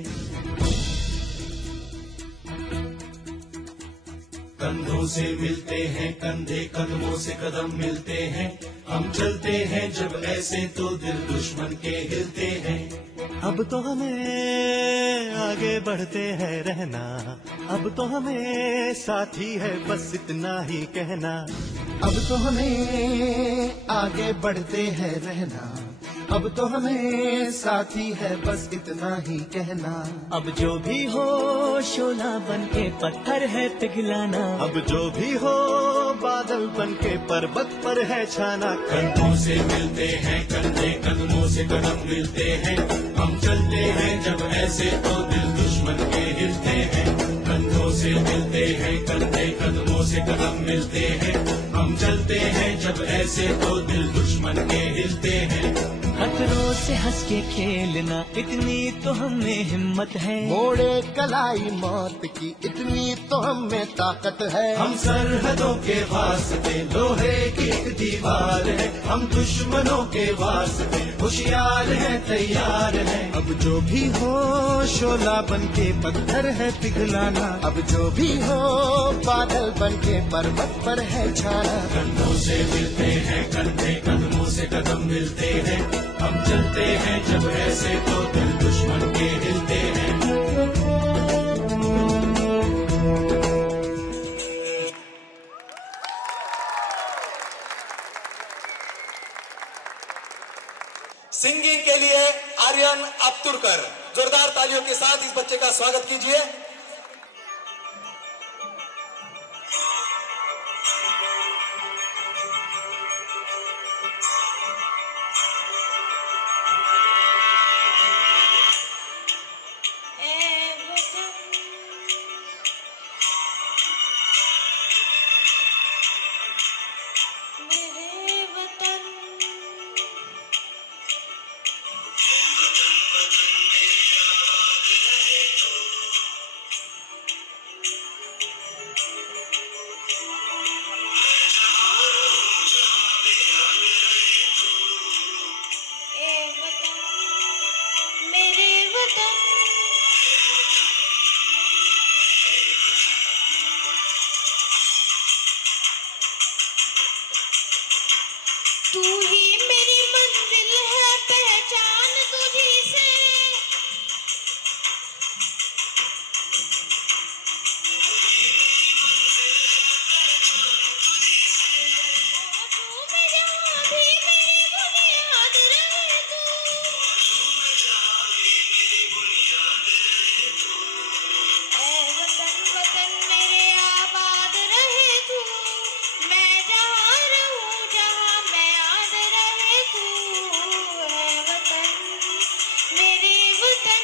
कंधों से मिलते हैं कंधे, कदमों से कदम मिलते हैं। हम चलते हैं जब ऐसे तो दिल दुश्मन के हिलते हैं। अब तो हमें आगे बढ़ते हैं रहना, अब तो हमें साथी है बस इतना ही कहना। अब तो हमें आगे बढ़ते हैं रहना, अब तो हमें साथी है बस इतना ही कहना। अब जो भी हो शोला बन के पत्थर है पिघलाना, अब जो भी हो बादल बन के पर्वत पर है छाना। कंधों से मिलते हैं कंधे, कदमों से कदम मिलते हैं, हम चलते हैं जब ऐसे तो दिल दुश्मन के हिलते हैं। कंधों से मिलते हैं कंधे, कदमों से कदम मिलते हैं, हम चलते हैं जब ऐसे तो दिल दुश्मन के हिलते हैं। खतरों से हंस के खेलना इतनी तो हमें हिम्मत है, मोड़े कलाई मौत की इतनी तो हमें ताकत है। हम सरहदों के वास्ते लोहे की एक दीवार है, हम दुश्मनों के वास्ते होशियार है तैयार है। अब जो भी हो शोला बन के पत्थर है पिघलाना, अब जो भी हो बादल बन के पर्वत पर है छाना। कंधों से मिलते हैं कंधे, कदमों से कदम मिलते हैं, हम चलते हैं जब ऐसे तो दिल दुश्मन के हिलते हैं। सिंगिंग के लिए आर्यन अब्तुरकर, जोरदार तालियों के साथ इस बच्चे का स्वागत कीजिए। तू ही मेरी मंजिल है, पहचान तुझी से। तू मेरा भी मेरी बुनियाद रहे तू। ऐ वतन वतन मेरे आबाद रहे तू, मैं जहाँ रहूँ जहाँ मैं याद रहे तू। ऐ वतन मेरे वतन।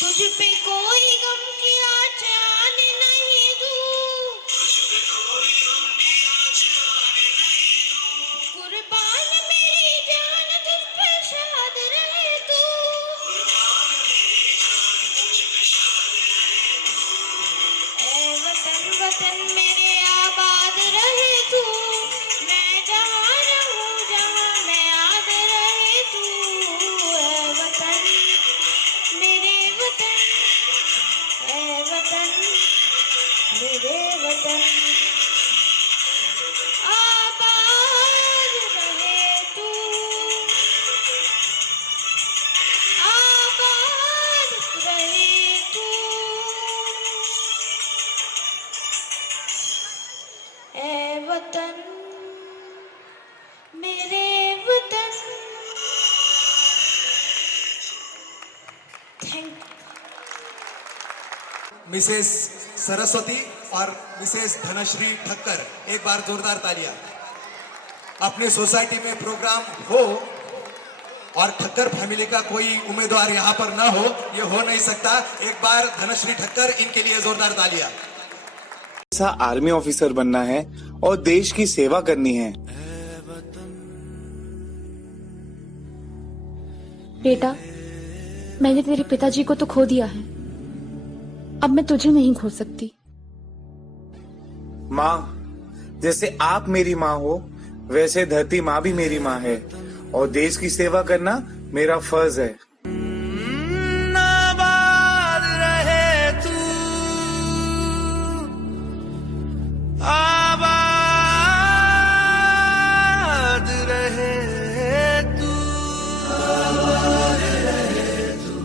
तुझ पे कोई गम की आँच आने नहीं दूँ, कुर्बान मेरी जान तुझ पे शाद रहे तू। ऐ वतन वतन मेरे आबाद रहे तू, मैं जहाँ रहूँ जहाँ मैं याद रहे तू। ऐ वतन मेरे वतन, ऐ वतन मेरे वतन, आबाद रहे तू, आबाद रहे तू। ऐ वतन मेरे वतन। थैंक मिसेस सरस्वती और मिसेस धनश्री ठक्कर, एक बार जोरदार तालियां। अपने सोसाइटी में प्रोग्राम हो और ठक्कर फैमिली का कोई उम्मीदवार यहाँ पर ना हो, ये हो नहीं सकता। एक बार धनश्री ठक्कर, इनके लिए जोरदार तालियां। ऐसा आर्मी ऑफिसर बनना है और देश की सेवा करनी है। बेटा, मैंने तेरे पिताजी को तो खो दिया है, अब मैं तुझे नहीं खो सकती। माँ, जैसे आप मेरी माँ हो, वैसे धरती माँ भी मेरी माँ है और देश की सेवा करना मेरा फर्ज है। आबाद रहे तू, आबाद रहे तू, आबाद रहे तू।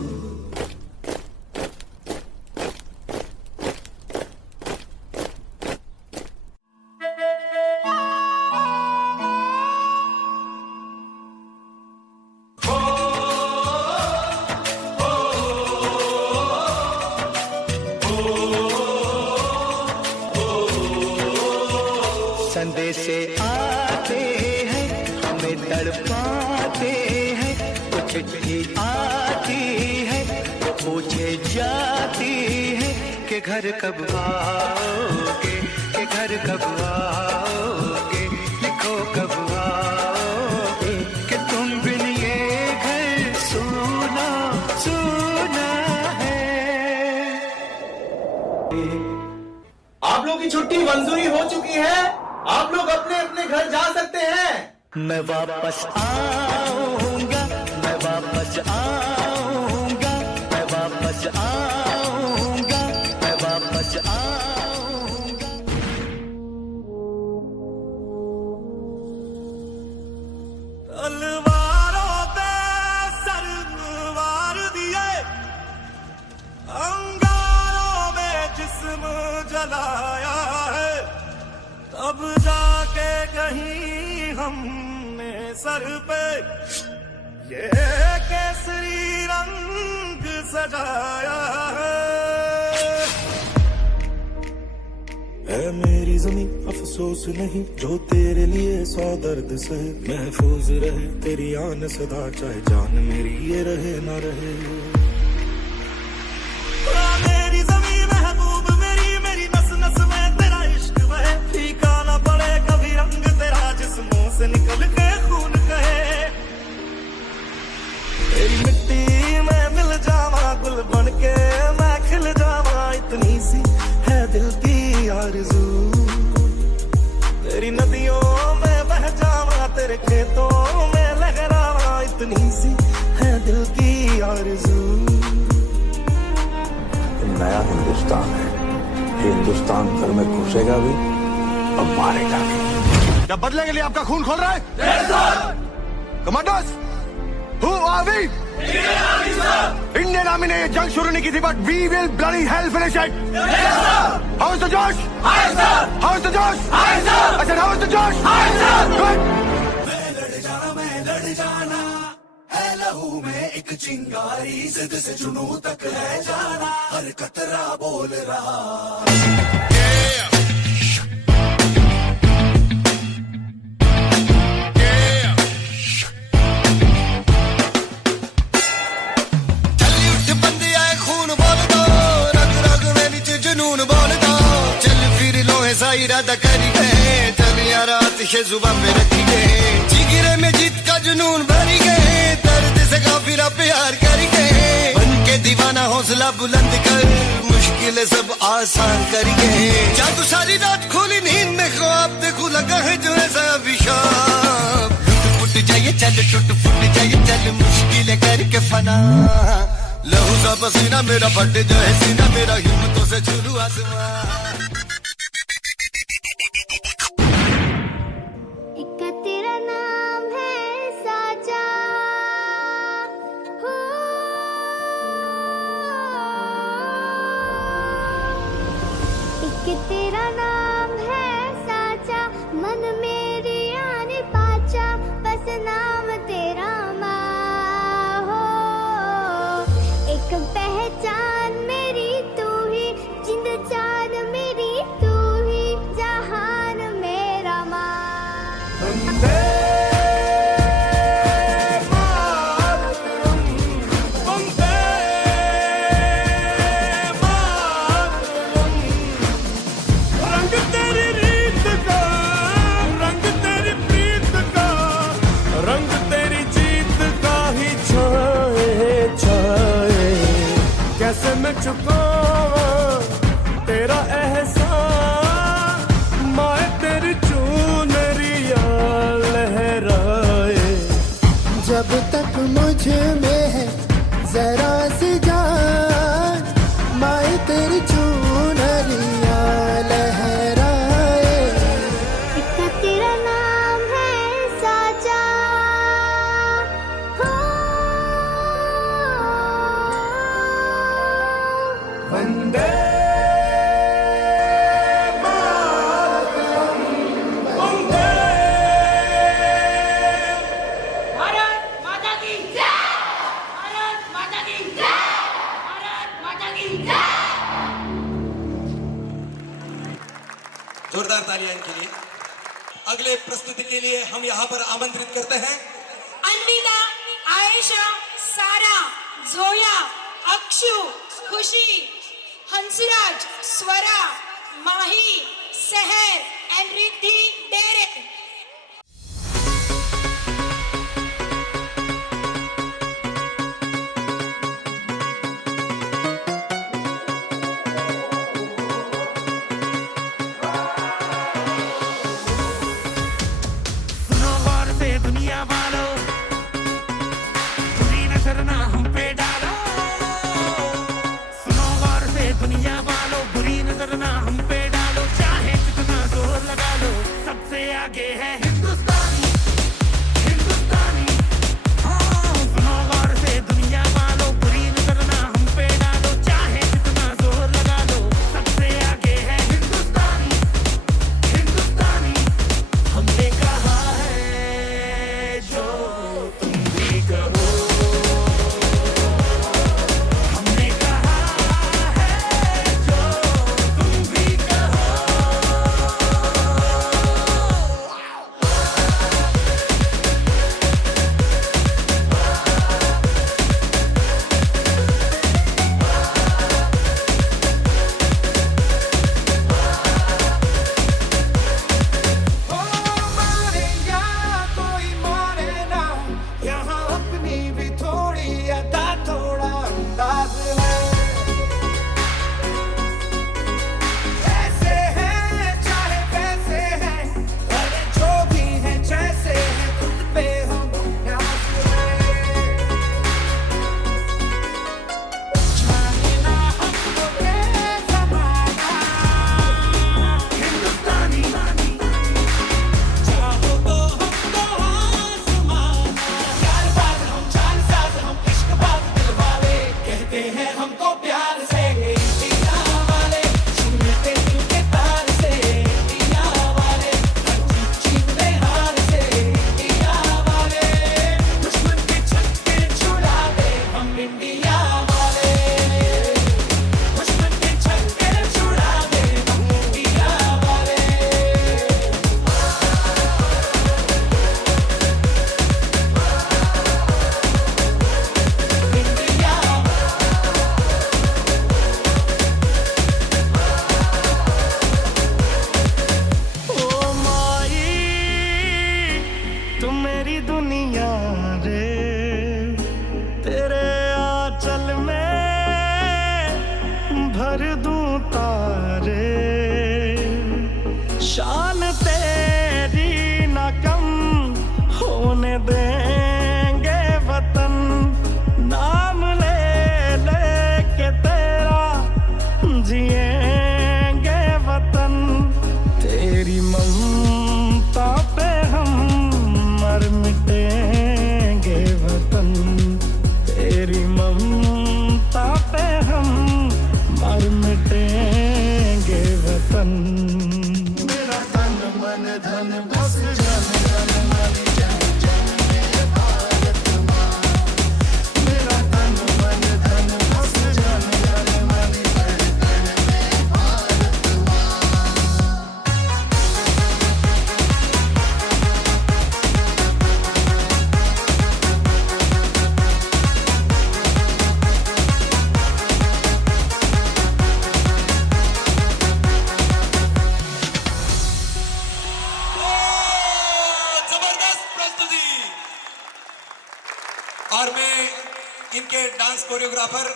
संदेशे आते हैं, हमें तड़पाते हैं, तो चिट्ठी आती है, तो पूछे जाती है कि घर कब आओगे, कि घर कब आओगे, लिखो कब आओगे, कि तुम बिन ये घर सुना सुना है। आप लोगों की छुट्टी मंजूरी हो चुकी है, आप लोग अपने अपने घर जा सकते हैं। मैं वापस आऊंगा, मैं वापस आऊंगा, मैं वापस आऊंगा, मैं वापस आऊंगा। तलवारों पे सर वार दिए, अंगारों में जिस्म जलाया है, तब जाके कहीं हमने सर पे ये केसरी रंग सजाया है मेरी ज़मीं अफसोस नहीं, जो तेरे लिए 100 दर्द सहे, महफूज रहे तेरी आन सदा, चाहे जान मेरी ये रहे ना रहे। मेरी ज़मीं महबूब मेरी, मेरी नस नस में तेरा इश्क बहे, फीका ना पड़े कभी रंग तेरा, जिस मुंह से निकल के खून कहे। तेरी मिट्टी में मिल जावा, गुल बन के मैं खिल जावा, इतनी सी है दिल की आरज़ू। तेरी नदियों में बह जावा, तेरे खेतों में लहरावा, इतनी सी है दिल की आरज़ू। नया हिंदुस्तान है, ये हिंदुस्तान घर में घुसेगा भी और मारेगा भी। क्या बदले के लिए आपका खून खोल रहा है? Commanders, who are we? Indian army ने ये जंग शुरू नहीं की थी, but we will bloody hell finish it. How is the josh? How is the josh? I said how is the josh? Good. मैं लड़ जाना है लहू में एक चिंगारी, जिद से जुनू तक है जाना, हर कतरा बोल रहा। चली उठ बंदिया खून बोल दो, रग रग में नीचे जुनून बोल दो, चल फिर लोहे सा इरादा करी गए, चलिया रात से जुबान पे रखी गए, जिगरे में जीत का जुनून भरी गए, दर्द से काफिरा प्यार करी गए, बन के दीवाना हौसला बुलंद कर, मुश्किलें सब आसान करी गए, जादू सारी रात खोली नींद में, ख्वाब देखो लगा है जो ऐसा अभिशाप, लुट फुट जाइए चल, टूट फुट जाइए चल, मुश्किलें करके फना, लहू सा पसीना मेरा फट जो है सीना मेरा, हिम्मतों से छू आसमां। एक तेरा नाम है साजा, हो एक तेरा नाम है साजा, मन मेरी आने पाचा, बस नाम तेरा माँ हो, एक पहचान मेरी तू ही, जिंद जान मेरी कैसे मैं चुकाऊं तेरा एहसान, माए तेरी चुनरिया लहराए। जब तक मुझ में है जरा सी जान, माए तेरी चुनरिया लहराए। इसका तेरा नाम है साचा, हो वंदे मातरम, वंदे। भारत माता की जय, भारत माता की जय, भारत माता की जय। जोरदार तालियां इनके लिए। अगले प्रस्तुति के लिए हम यहाँ पर आमंत्रित करते हैं अन्विता, आयशा, सारा, जोया, अक्षु, खुशी, हंसराज, स्वरा, माही, सहर एंड रिद्धि डेरे। सुनो गौर से दुनिया वालों, बुरी नजर ना हम पे डालो। सुनो गौर से दुनिया वालों, बुरी नजर ना हम पे डालो। चाहे जितना जोर लगा लो, सबसे आगे है हिंदुस्तानी, हिंदुस्तानी। हाँ, सुनो गौर से दुनिया वालों, बुरी नजर ना हम पे डालो। चाहे जितना जोर लगा लो, सबसे आगे है हिंदुस्तानी, हिंदुस्तानी। हमने कहा है जो तुम भी कहो, हमने कहा है जो तुम भी कहो। ओ मारे या कोई मारे ना, यहाँ अपनी भी थोड़ी अदा, थोड़ा अंदाज है। ऐसे हैं चाहे वैसे हैं, अरे जो भी हैं जैसे हैं, खुद पे हम नाज है। जाने ना हमको ये ज़माना, हिंदुस्तानी। चाहो तो हमको आसमाना, चालबाज हम, चालसाज हम, इश्कबाज दिल वाले, कहते हैं हमको प्यार से इंडिया वाले। छूते दिल के तार से इंडिया वाले, हर चीज जीतने हार से इंडिया वाले। दुश्मन के छक्के छुड़ा दे हम इंडिया वाले, दुश्मन के छक्के छुड़ा दे हम इंडिया वाले। ओ माई तू मेरी दुनिया रे, तेरे आंचल में भर दूं तारे। शान तेरी ना कम होने देंगे वतन, नाम ले ले के तेरा जिएंगे वतन। तेरी ममता पे हम मर मिटेंगे वतन, तेरी ममता पे हम मर मिटेंगे वतन। मेरा तन मन धन बस जन जन मन जन जन मेरे भारत माँ। मेरा तन मन धन बस जन जन मन जन जन मेरे भारत माँ। और मैं इनके dance choreographer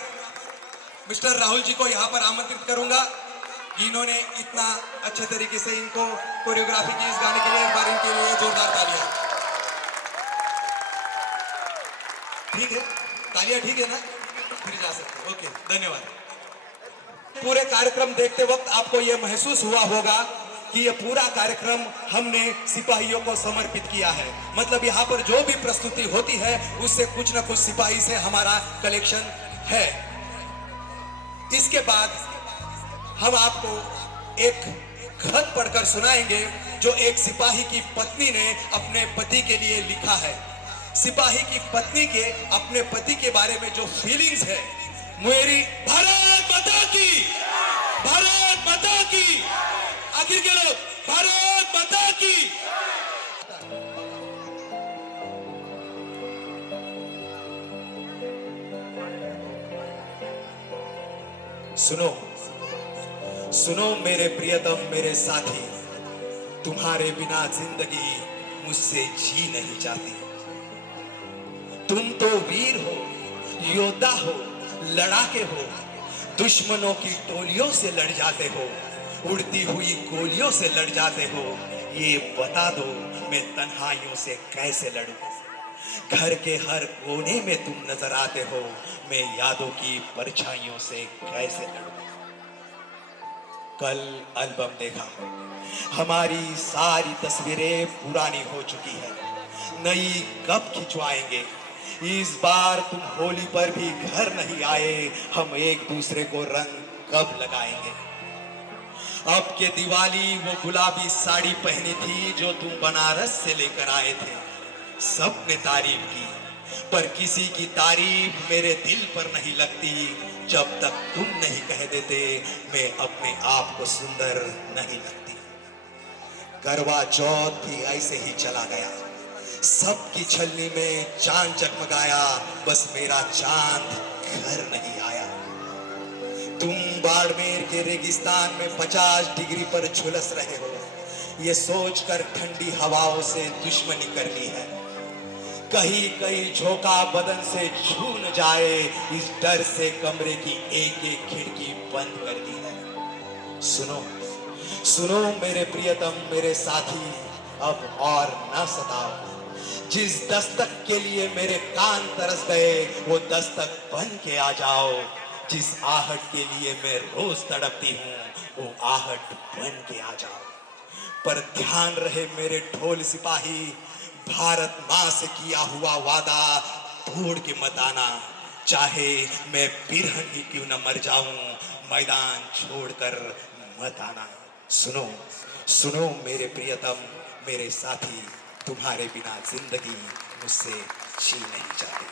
mister Rahul ji को यहाँ पर आमंत्रित करूंगा, इन्होंने इतना अच्छे तरीके से इनको कोरियोग्राफी की इस गाने के लिए। एक बार इनके लिए जोरदार तालियां। ठीक है, तालियां ठीक है ना? फिर जा सकते हैं। ओके, धन्यवाद। पूरे कार्यक्रम देखते वक्त आपको यह महसूस हुआ होगा कि यह पूरा कार्यक्रम हमने सिपाहियों को समर्पित किया है। मतलब यहाँ पर जो भी प्रस्तुति होती है उससे कुछ ना कुछ सिपाही से हमारा कलेक्शन है। इसके बाद हम आपको एक खत पढ़कर सुनाएंगे जो एक सिपाही की पत्नी ने अपने पति के लिए लिखा है। सिपाही की पत्नी के अपने पति के बारे में जो फीलिंग्स है, मेरी भारत माता की, भारत माता की, आखिर के लोग भारत माता की। सुनो सुनो मेरे प्रियतम, मेरे साथी, तुम्हारे बिना जिंदगी मुझसे जी नहीं जाती। तुम तो वीर हो, योद्धा हो, लड़ाके हो, दुश्मनों की टोलियों से लड़ जाते हो, उड़ती हुई गोलियों से लड़ जाते हो। ये बता दो मैं तन्हाइयों से कैसे लड़ूं। घर के हर कोने में तुम नजर आते हो, मैं यादों की परछाइयों से कैसे लड़ूं। कल एल्बम देखा, हमारी सारी तस्वीरें पुरानी हो चुकी है, नई कब खिंचवाएंगे। इस बार तुम होली पर भी घर नहीं आए, हम एक दूसरे को रंग कब लगाएंगे। अब के दिवाली वो गुलाबी साड़ी पहनी थी जो तुम बनारस से लेकर आए थे। सबने तारीफ की, पर किसी की तारीफ मेरे दिल पर नहीं लगती जब तक तुम नहीं कह देते मैं अपने आप को सुंदर नहीं लगती। करवा चौथ भी ऐसे ही चला गया, सबकी छलनी में चांद जगमगाया, बस मेरा चांद घर नहीं आया। तुम बाड़मेर के रेगिस्तान में 50 डिग्री पर झुलस रहे हो, ये सोचकर ठंडी हवाओं से दुश्मनी करनी है। कहीं कहीं झोंका बदन से छू न जाए, इस डर से कमरे की एक एक खिड़की बंद कर दी है। सुनो सुनो मेरे प्रियतम, मेरे साथी, अब और न सताओ। जिस दस्तक के लिए मेरे कान तरस गए, वो दस्तक बन के आ जाओ। जिस आहट के लिए मैं रोज तड़पती हूँ, वो आहट बन के आ जाओ। पर ध्यान रहे मेरे ढोल सिपाही, भारत माँ से किया हुआ वादा तोड़ के मत आना। चाहे मैं बिरहन ही क्यों न मर जाऊं, मैदान छोड़कर मत आना। सुनो सुनो मेरे प्रियतम, मेरे साथी, तुम्हारे बिना जिंदगी मुझसे जी नहीं जाती।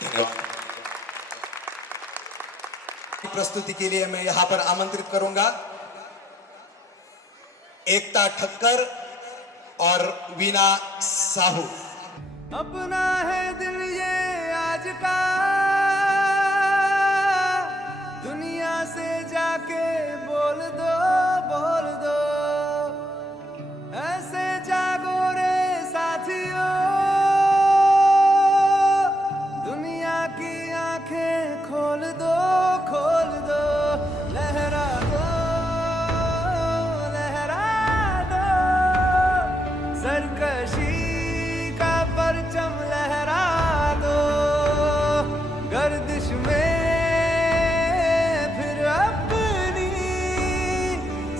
धन्यवाद। प्रस्तुति के लिए मैं यहाँ पर आमंत्रित करूंगा एकता ठक्कर और वीना साहू। अपना है दिल ये आज का, दुनिया से जाके बोल दो, बोल दो। ऐसे जागो रे साथियों, दुनिया की आंखें खोल दो, खोल दो। लहरा दो, लहरा दो, सरकशी का परचम लहरा दो। गर्दिश में फिर अपनी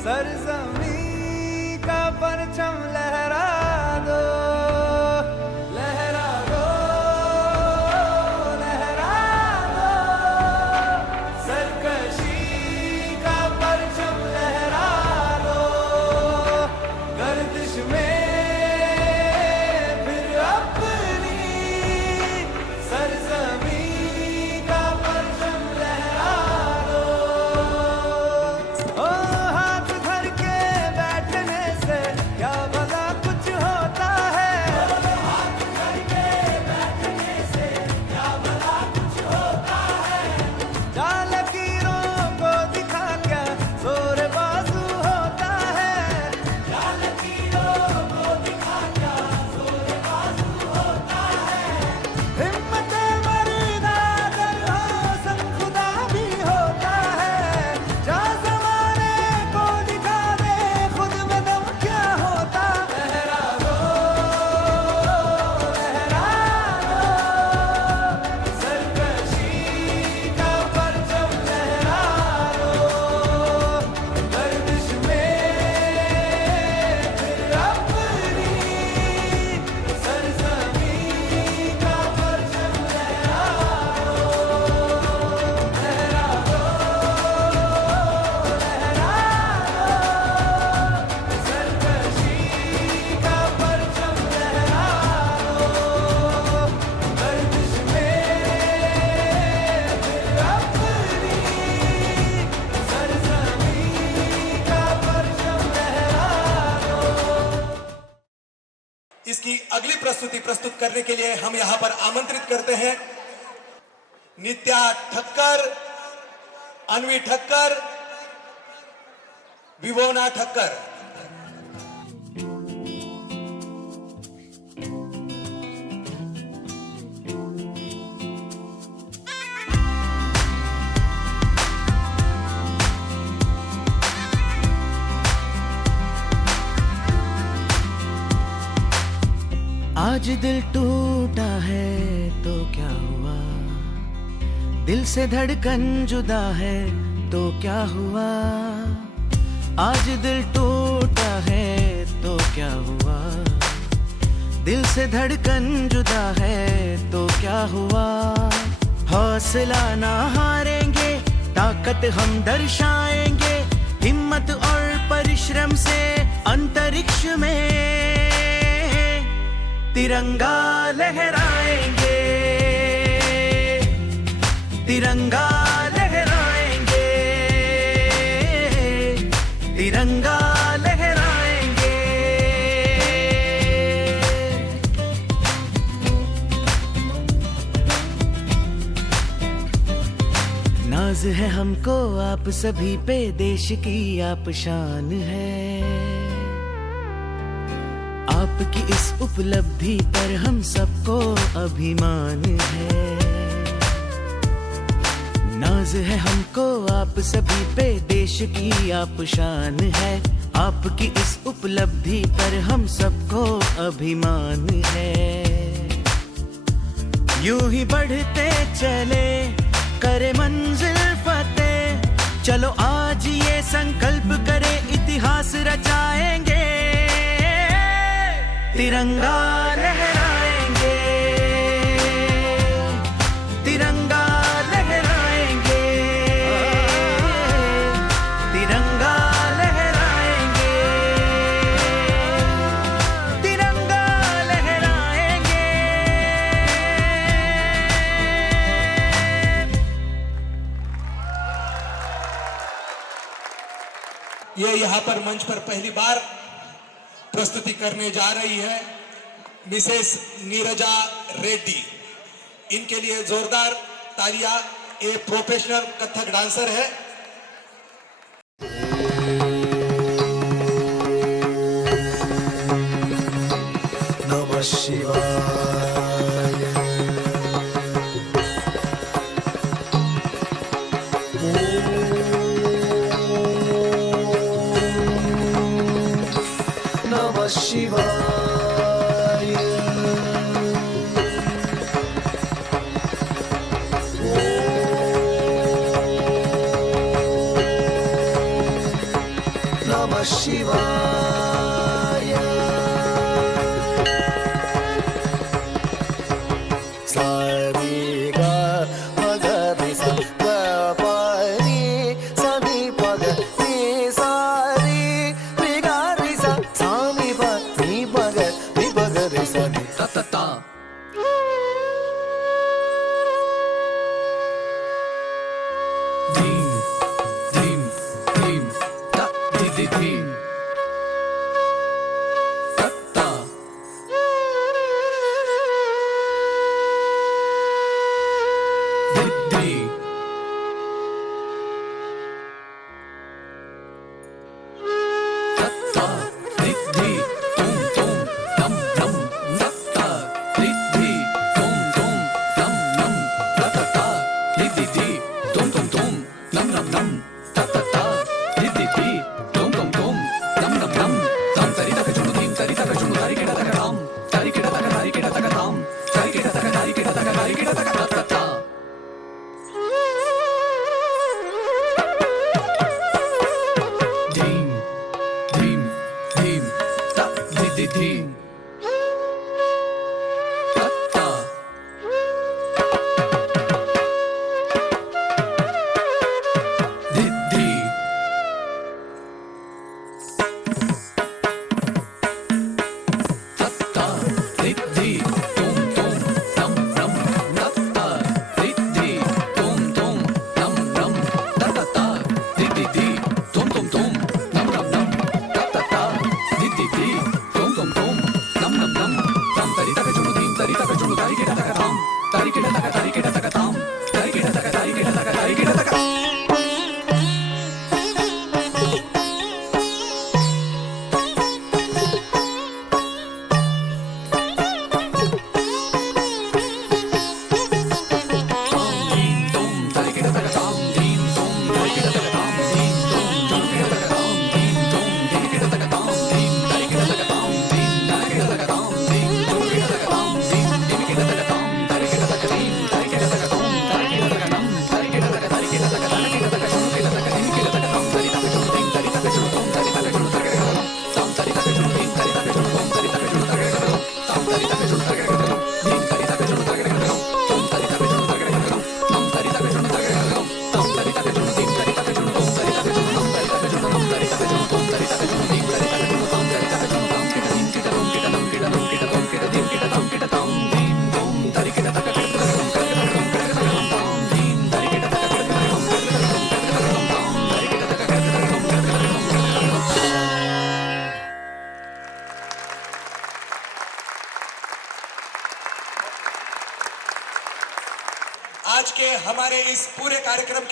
सरजमीं प्रस्तुति प्रस्तुत करने के लिए हम यहाँ पर आमंत्रित करते हैं नित्या ठक्कर, अनवी ठक्कर, विवोना ठक्कर। आज दिल टूटा है तो क्या हुआ, दिल से धड़कन जुदा है तो क्या हुआ। आज दिल टूटा है तो क्या हुआ, दिल से धड़कन जुदा है तो क्या हुआ। हौसला ना हारेंगे, ताकत हम दर्शाएंगे, हिम्मत और परिश्रम से अंतरिक्ष में तिरंगा लहराएंगे, तिरंगा लहराएंगे, तिरंगा लहराएंगे। नाज है हमको आप सभी पे, देश की आप शान है। आपकी इस उपलब्धि पर हम सबको अभिमान है। नाज है हमको आप सभी पे, देश की आप शान है। आपकी इस उपलब्धि पर हम सबको अभिमान है। यूं ही बढ़ते चले, करे मंजिल फतेह, चलो आज ये संकल्प करे, इतिहास रचाएंगे, तिरंगा लहराएंगे, तिरंगा लहराएंगे, तिरंगा लहराएंगे, तिरंगा लहराएंगे। ये यहाँ पर मंच पर पहली बार प्रस्तुति करने जा रही है मिसेस नीरजा रेड्डी। इनके लिए जोरदार तालियां। ये प्रोफेशनल कथक डांसर है। नमः शिवाय। नमः शिवाय। नमः शिवाय। सारी गा मगरी सा पारी सानी पग नी सारी री गा री सा सानी पग री सा नी ता ता ता। धीम धीम धीम ता धी धी धीम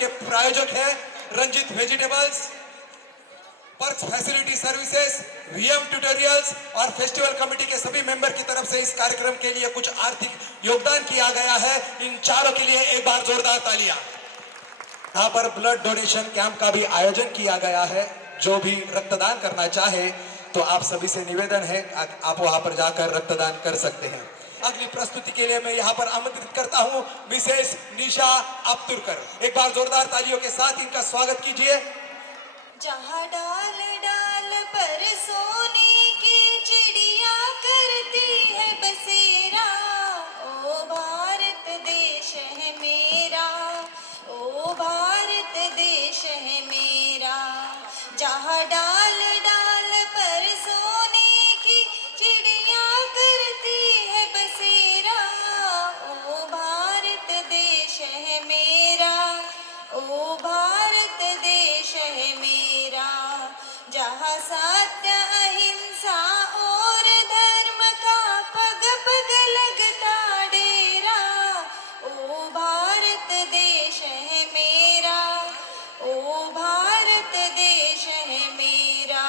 के प्रायोजक हैं Ranjit vegetables, perks facility services, VM tutorials और फेस्टिवल कमेटी के सभी मेंबर की तरफ से इस कार्यक्रम के लिए कुछ आर्थिक योगदान किया गया है। इन चारों के लिए एक बार जोरदार तालियां। यहाँ पर ब्लड डोनेशन कैंप का भी आयोजन किया गया है। जो भी रक्तदान करना चाहे तो आप सभी से निवेदन है आप वहां पर जाकर रक्तदान कर सकते हैं। अगली प्रस्तुति के लिए मैं यहाँ पर आमंत्रित करता हूँ मिसेस निशा अब्दुरकर। एक बार जोरदार तालियों के साथ इनका स्वागत कीजिए। जहाँ डाल डाल पर सोने की चिड़िया करती है बसेरा, ओ भारत देश है मेरा, ओ भारत देश है मेरा। जहाँ डाल डाल पर सोने की चिड़िया करती है बसेरा, ओ भारत देश है मेरा, ओ भारत देश है मेरा। जहाँ सत्य अहिंसा और धर्म का पग पग लगता डेरा, ओ भारत देश है मेरा, ओ भारत देश है मेरा।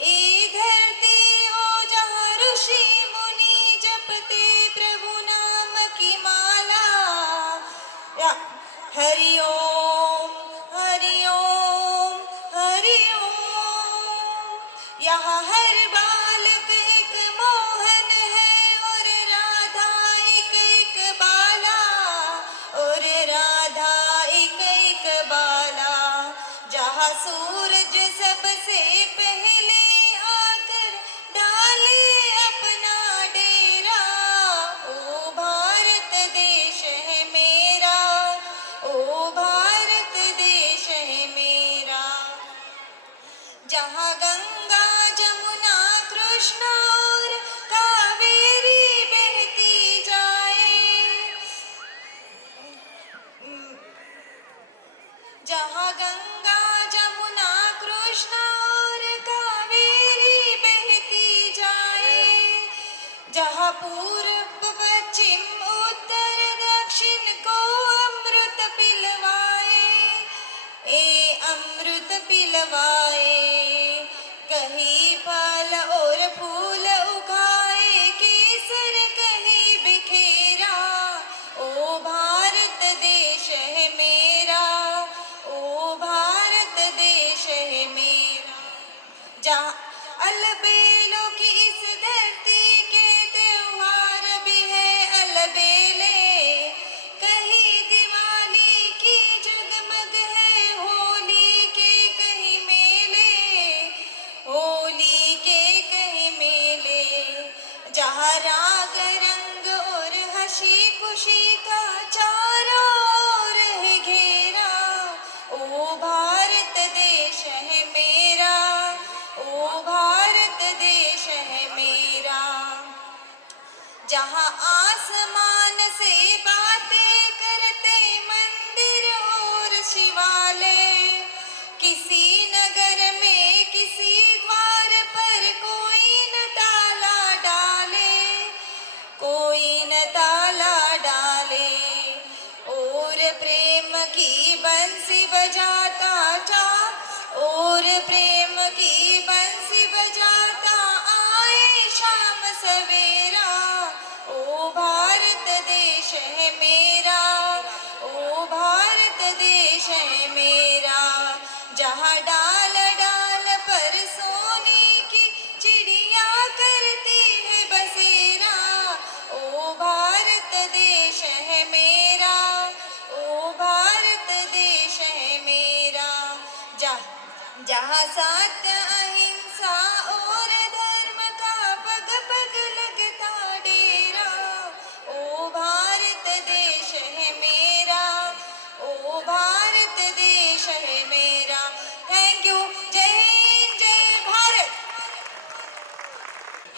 ए धरती ओ जहाँ ऋषि मुनि जपते प्रभु नाम की माला, हरि ओम हरि ओम हरि ओम। यहाँ हर बालक एक मोहन है और राधा एक एक बाला, और राधा एक एक बाला। जहाँ सूरज सबसे पहले आकर डाले अपना डेरा, ओ भारत देश है मेरा, ओ भारत देश है मेरा। जहाँ गंगा जमुना कृष्णा और कावेरी बहती जाए, जहाँ गंगा जमुना कृष्णा और कावेरी बहती जाए, जहाँ पूर्व पश्चिम उत्तर दक्षिण को अमृत पिलवाए, ए अमृत पिलवाए। कहीं फल और फूल उगाए, केसर कहीं बिखेरा, ओ भारत देश है मेरा, ओ भारत देश है मेरा। जहाँ अलबेलों की इस धरती के त्योहार भी है अलबेले, कहीं दिवाली की जगमग है होली के कहीं मेले, होली के कहीं मेले। जहाँ राग रंग और हंसी खुशी का चारों ओर है घेरा, ओ भारत देश है मेरा, ओ भारत देश है मेरा। जहाँ आसमान से बातें करते मंदिर और शिवालय, किसी नगर में किसी द्वार पर कोई न ताला डाले, कोई न ताला डाले। और प्रेम की बंसी बजाता और प्रेम की बंसी बजाता आए शाम सवेरा, ओ भारत देश है मेरा, ओ भारत देश है मेरा। जहाँ डाल डाल पर सोने की चिड़िया करती है बसेरा, ओ भारत देश है मेरा, ओ भारत देश है मेरा। जहाँ सत्य अहिंसा और धर्म का पग पग लगता डेरा, ओ भारत देश है मेरा, ओ भारत देश है मेरा। Thank you. जय हिंद, जय भारत।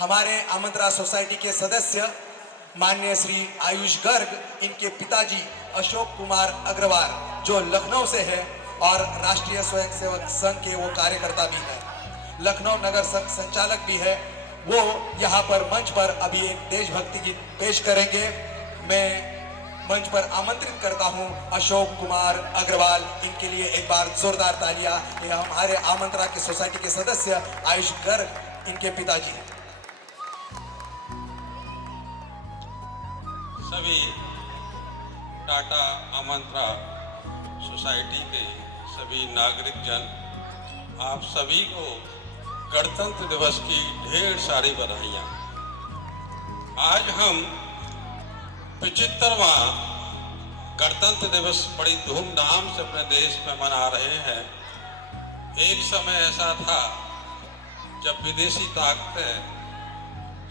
हमारे आमंत्रा सोसाइटी के सदस्य माननीय श्री आयुष गर्ग, इनके पिताजी अशोक कुमार अग्रवाल जो लखनऊ से है और राष्ट्रीय स्वयंसेवक संघ के वो कार्यकर्ता भी है, लखनऊ नगर संघ संचालक भी है। वो यहाँ पर मंच पर अभी एक देशभक्ति गीत पेश करेंगे। मैं मंच पर आमंत्रित करता हूं अशोक कुमार अग्रवाल। इनके लिए एक बार जोरदार तालियां। ये हमारे आमंत्रा की सोसाइटी के सदस्य आयुष गर्ग इनके पिताजी हैं। सभी टाटा आमंत्रा सोसाइटी के सभी नागरिक जन, आप सभी को गणतंत्र दिवस की ढेर सारी बधाइयाँ। आज हम 75वां गणतंत्र दिवस बड़ी धूमधाम से अपने देश में मना रहे हैं। एक समय ऐसा था जब विदेशी ताकतें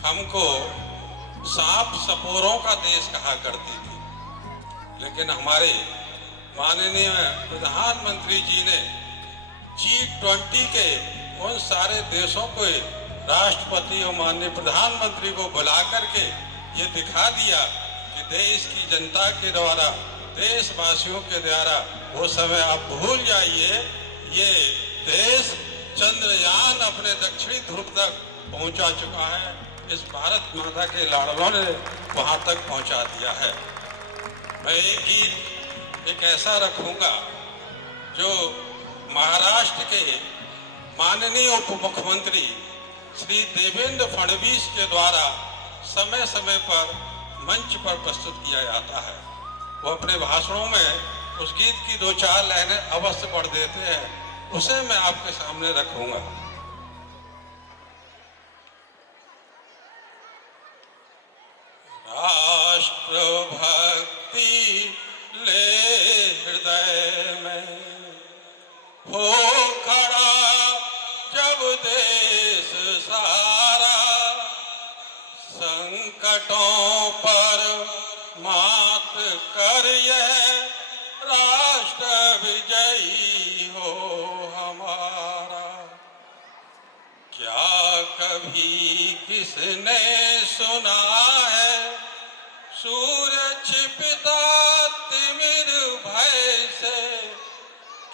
हमको सांप सपोरों का देश कहा करती थी, लेकिन हमारे माननीय प्रधानमंत्री जी ने G20 के उन सारे देशों को राष्ट्रपति और माननीय प्रधानमंत्री को बुला करके ये दिखा दिया कि देश की जनता के द्वारा, देशवासियों के द्वारा वो समय आप भूल जाइए। ये देश चंद्रयान अपने दक्षिणी ध्रुव तक पहुंचा चुका है। इस भारत माता के लाडलों ने वहां तक पहुंचा दिया है। मैं एक गीत एक ऐसा रखूंगा जो महाराष्ट्र के माननीय उप मुख्यमंत्री श्री देवेंद्र फडणवीस के द्वारा समय समय पर मंच पर प्रस्तुत किया जाता है। वो अपने भाषणों में उस गीत की 2-4 लाइनें अवश्य पढ़ देते हैं, उसे मैं आपके सामने रखूंगा। राष्ट्र भक्ति ले हृदय में हो खड़ा जब देश सारा, संकटों पर मात कर यह राष्ट्र विजयी हो हमारा। क्या कभी किसने सुना है सूर्य छिपता तिमिर भय से?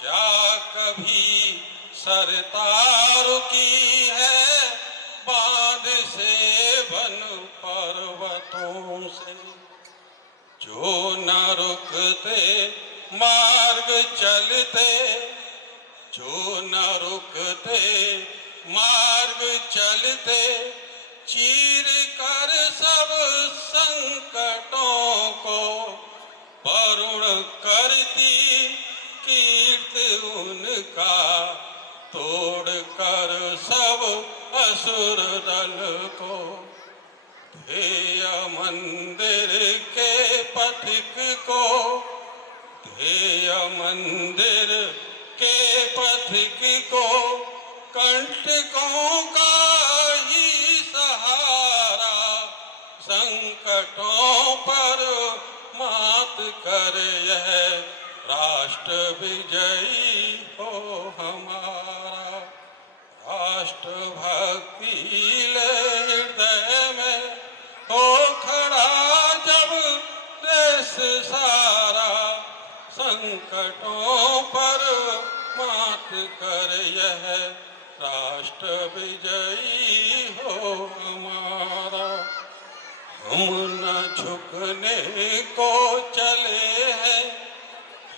क्या कभी सरतार की है बांध से बन पर्वतों से? जो न रुकते मार्ग चलते, जो न रुकते मार्ग चलते, चीर कर सब संकटों को वरुण करती कीर्ति उनका, तोड़ कर सब असुर दल को। ध्येय मंदिर के पथिक को, ध्येय मंदिर के पथिक को, कंटकों का ही सहारा, संकटों पर मात कर यह राष्ट्र विजयी हो हमारा। राष्ट्र भक्ति ले हृदय में हो खड़ा जब देश सारा, संकटों पर मात कर यह राष्ट्र विजयी हो हमारा। हम न झुकने को चले हैं,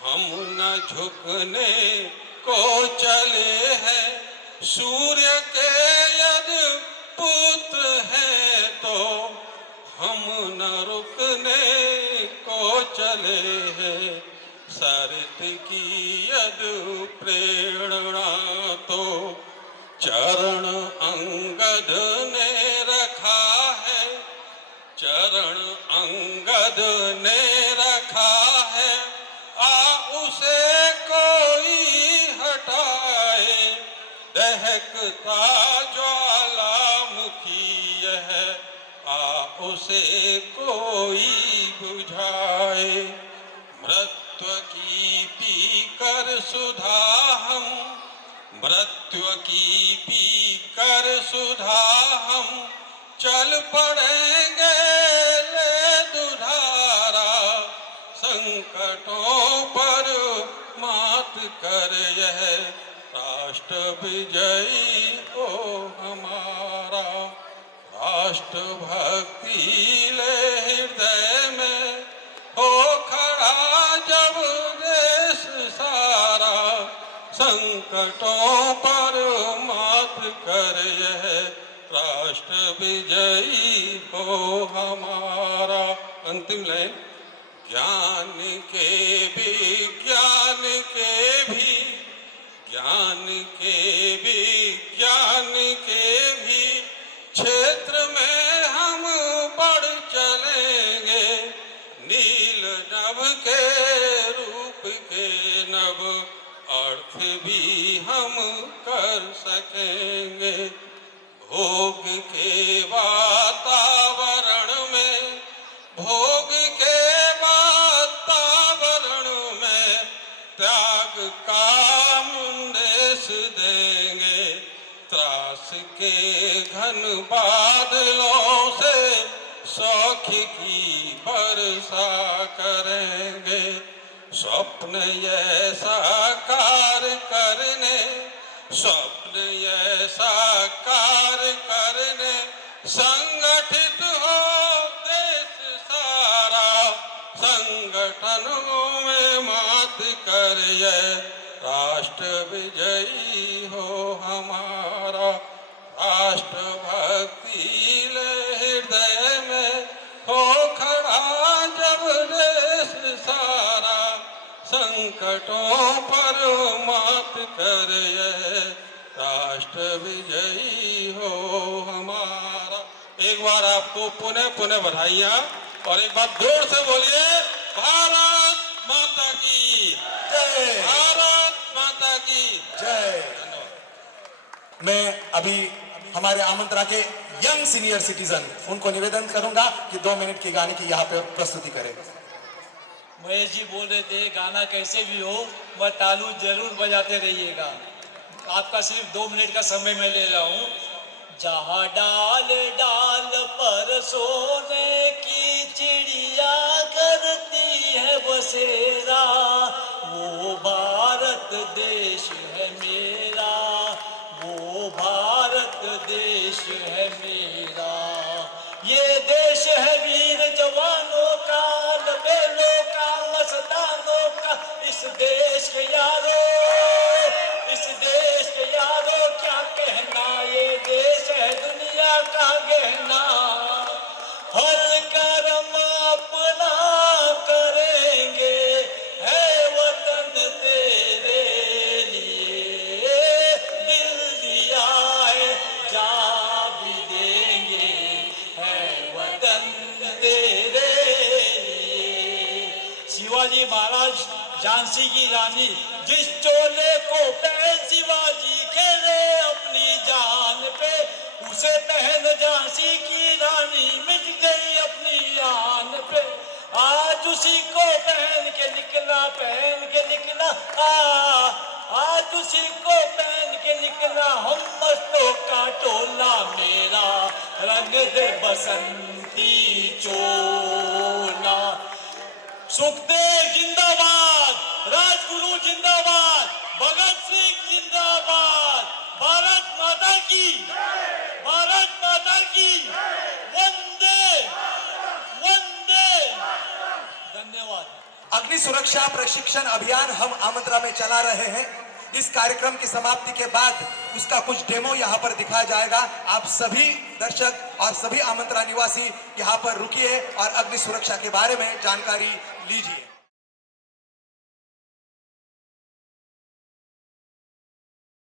हम न झुकने को चले हैं, सूर्य के यदि पुत्र हैं तो हम न रुकने को चले हैं। सरित की यदि प्रेरणा तो चरण अंगद ने रखा है, चरण अंगद ने रखा है। आ उसे कोई हटाए, दहकता ज्वालामुखी है, आ उसे कोई बुझाए। मृत्यु की पी कर सुधा हम, मृत्यु की पी कर सुधा हम, चल पड़ेंगे ले दुधारा। संकटों पर मात कर यह राष्ट्र विजयी हो हमारा। राष्ट्र भक्ति ले हृदय में हो संकटों पर मात कर यह राष्ट्र विजयी हो हमारा। अंतिम लाइन, ज्ञान के विज्ञान के भी, ज्ञान के विज्ञान के भी क्षेत्र में हम बढ़ चलेंगे, नील नभ के रूप के नभ अर्थ भी हम कर सकेंगे। भोग के वातावरण में, भोग के वातावरण में त्याग का मुंडेश देंगे, त्रास के घन बादलों से सौख्य की वर्षा करेंगे। स्वप्न ये साकार करने, स्वप्न ये साकार करने संगठित हो देश सारा, संगठनों में मात कर ये राष्ट्र विजयी हो हमारा। राष्ट्रभक्ति हृदय में हो खड़ा जब देश सारा, संकटों पर मात कर ये राष्ट्र विजयी हो हमारा। एक बार आपको पुनः पुनः बधाइयाँ और एक बार जोर से बोलिए भारत माता की जय, भारत माता की जय। मैं अभी हमारे आमंत्रण के यंग सीनियर सिटीजन उनको निवेदन करूंगा कि 2 मिनट के गाने की यहाँ पे प्रस्तुति करें। महेश जी बोल रहे थे गाना कैसे भी हो वह तालू जरूर बजाते रहिएगा। आपका सिर्फ 2 मिनट का समय मैं ले रहा हूँ। जहाँ डाल डाल पर सोने की चिड़िया करती है बसेरा, वो भारत देश है मेरा, वो भारत देश है मेरा। ये देश है वीर जवानों का, लबेलों का, मस्तानों का। इस देश के यारो, इस देश के यारो क्या कहना, ये देश है दुनिया का गहना। हर कर्म अपना करेंगे, है वतन तेरे लिए, दिल दिया है जा भी देंगे, है वतन तेरे लिए। शिवाजी महाराज झांसी की रानी, जिस चोले को पहन शिवाजी खेले अपनी जान पे, उसे पहन झांसी की रानी मिट गई अपनी आन पे। आज उसी को पहन के निकला, पहन के निकला, आज उसी को पहन के निकला हम मस्तों का टोला। मेरा रंग दे बसंती चोला। सुखदेव जिंदाबाद, राजगुरु जिंदाबाद, भगत सिंह जिंदाबाद। भारत माता की, भारत माता की वंदे वंदे। धन्यवाद। अग्नि सुरक्षा प्रशिक्षण अभियान हम आमंत्रण में चला रहे हैं। इस कार्यक्रम की समाप्ति के बाद उसका कुछ डेमो यहाँ पर दिखाया जाएगा। आप सभी दर्शक और सभी आमंत्रण निवासी यहाँ पर रुकिए और अग्नि सुरक्षा के बारे में जानकारी लीजिए।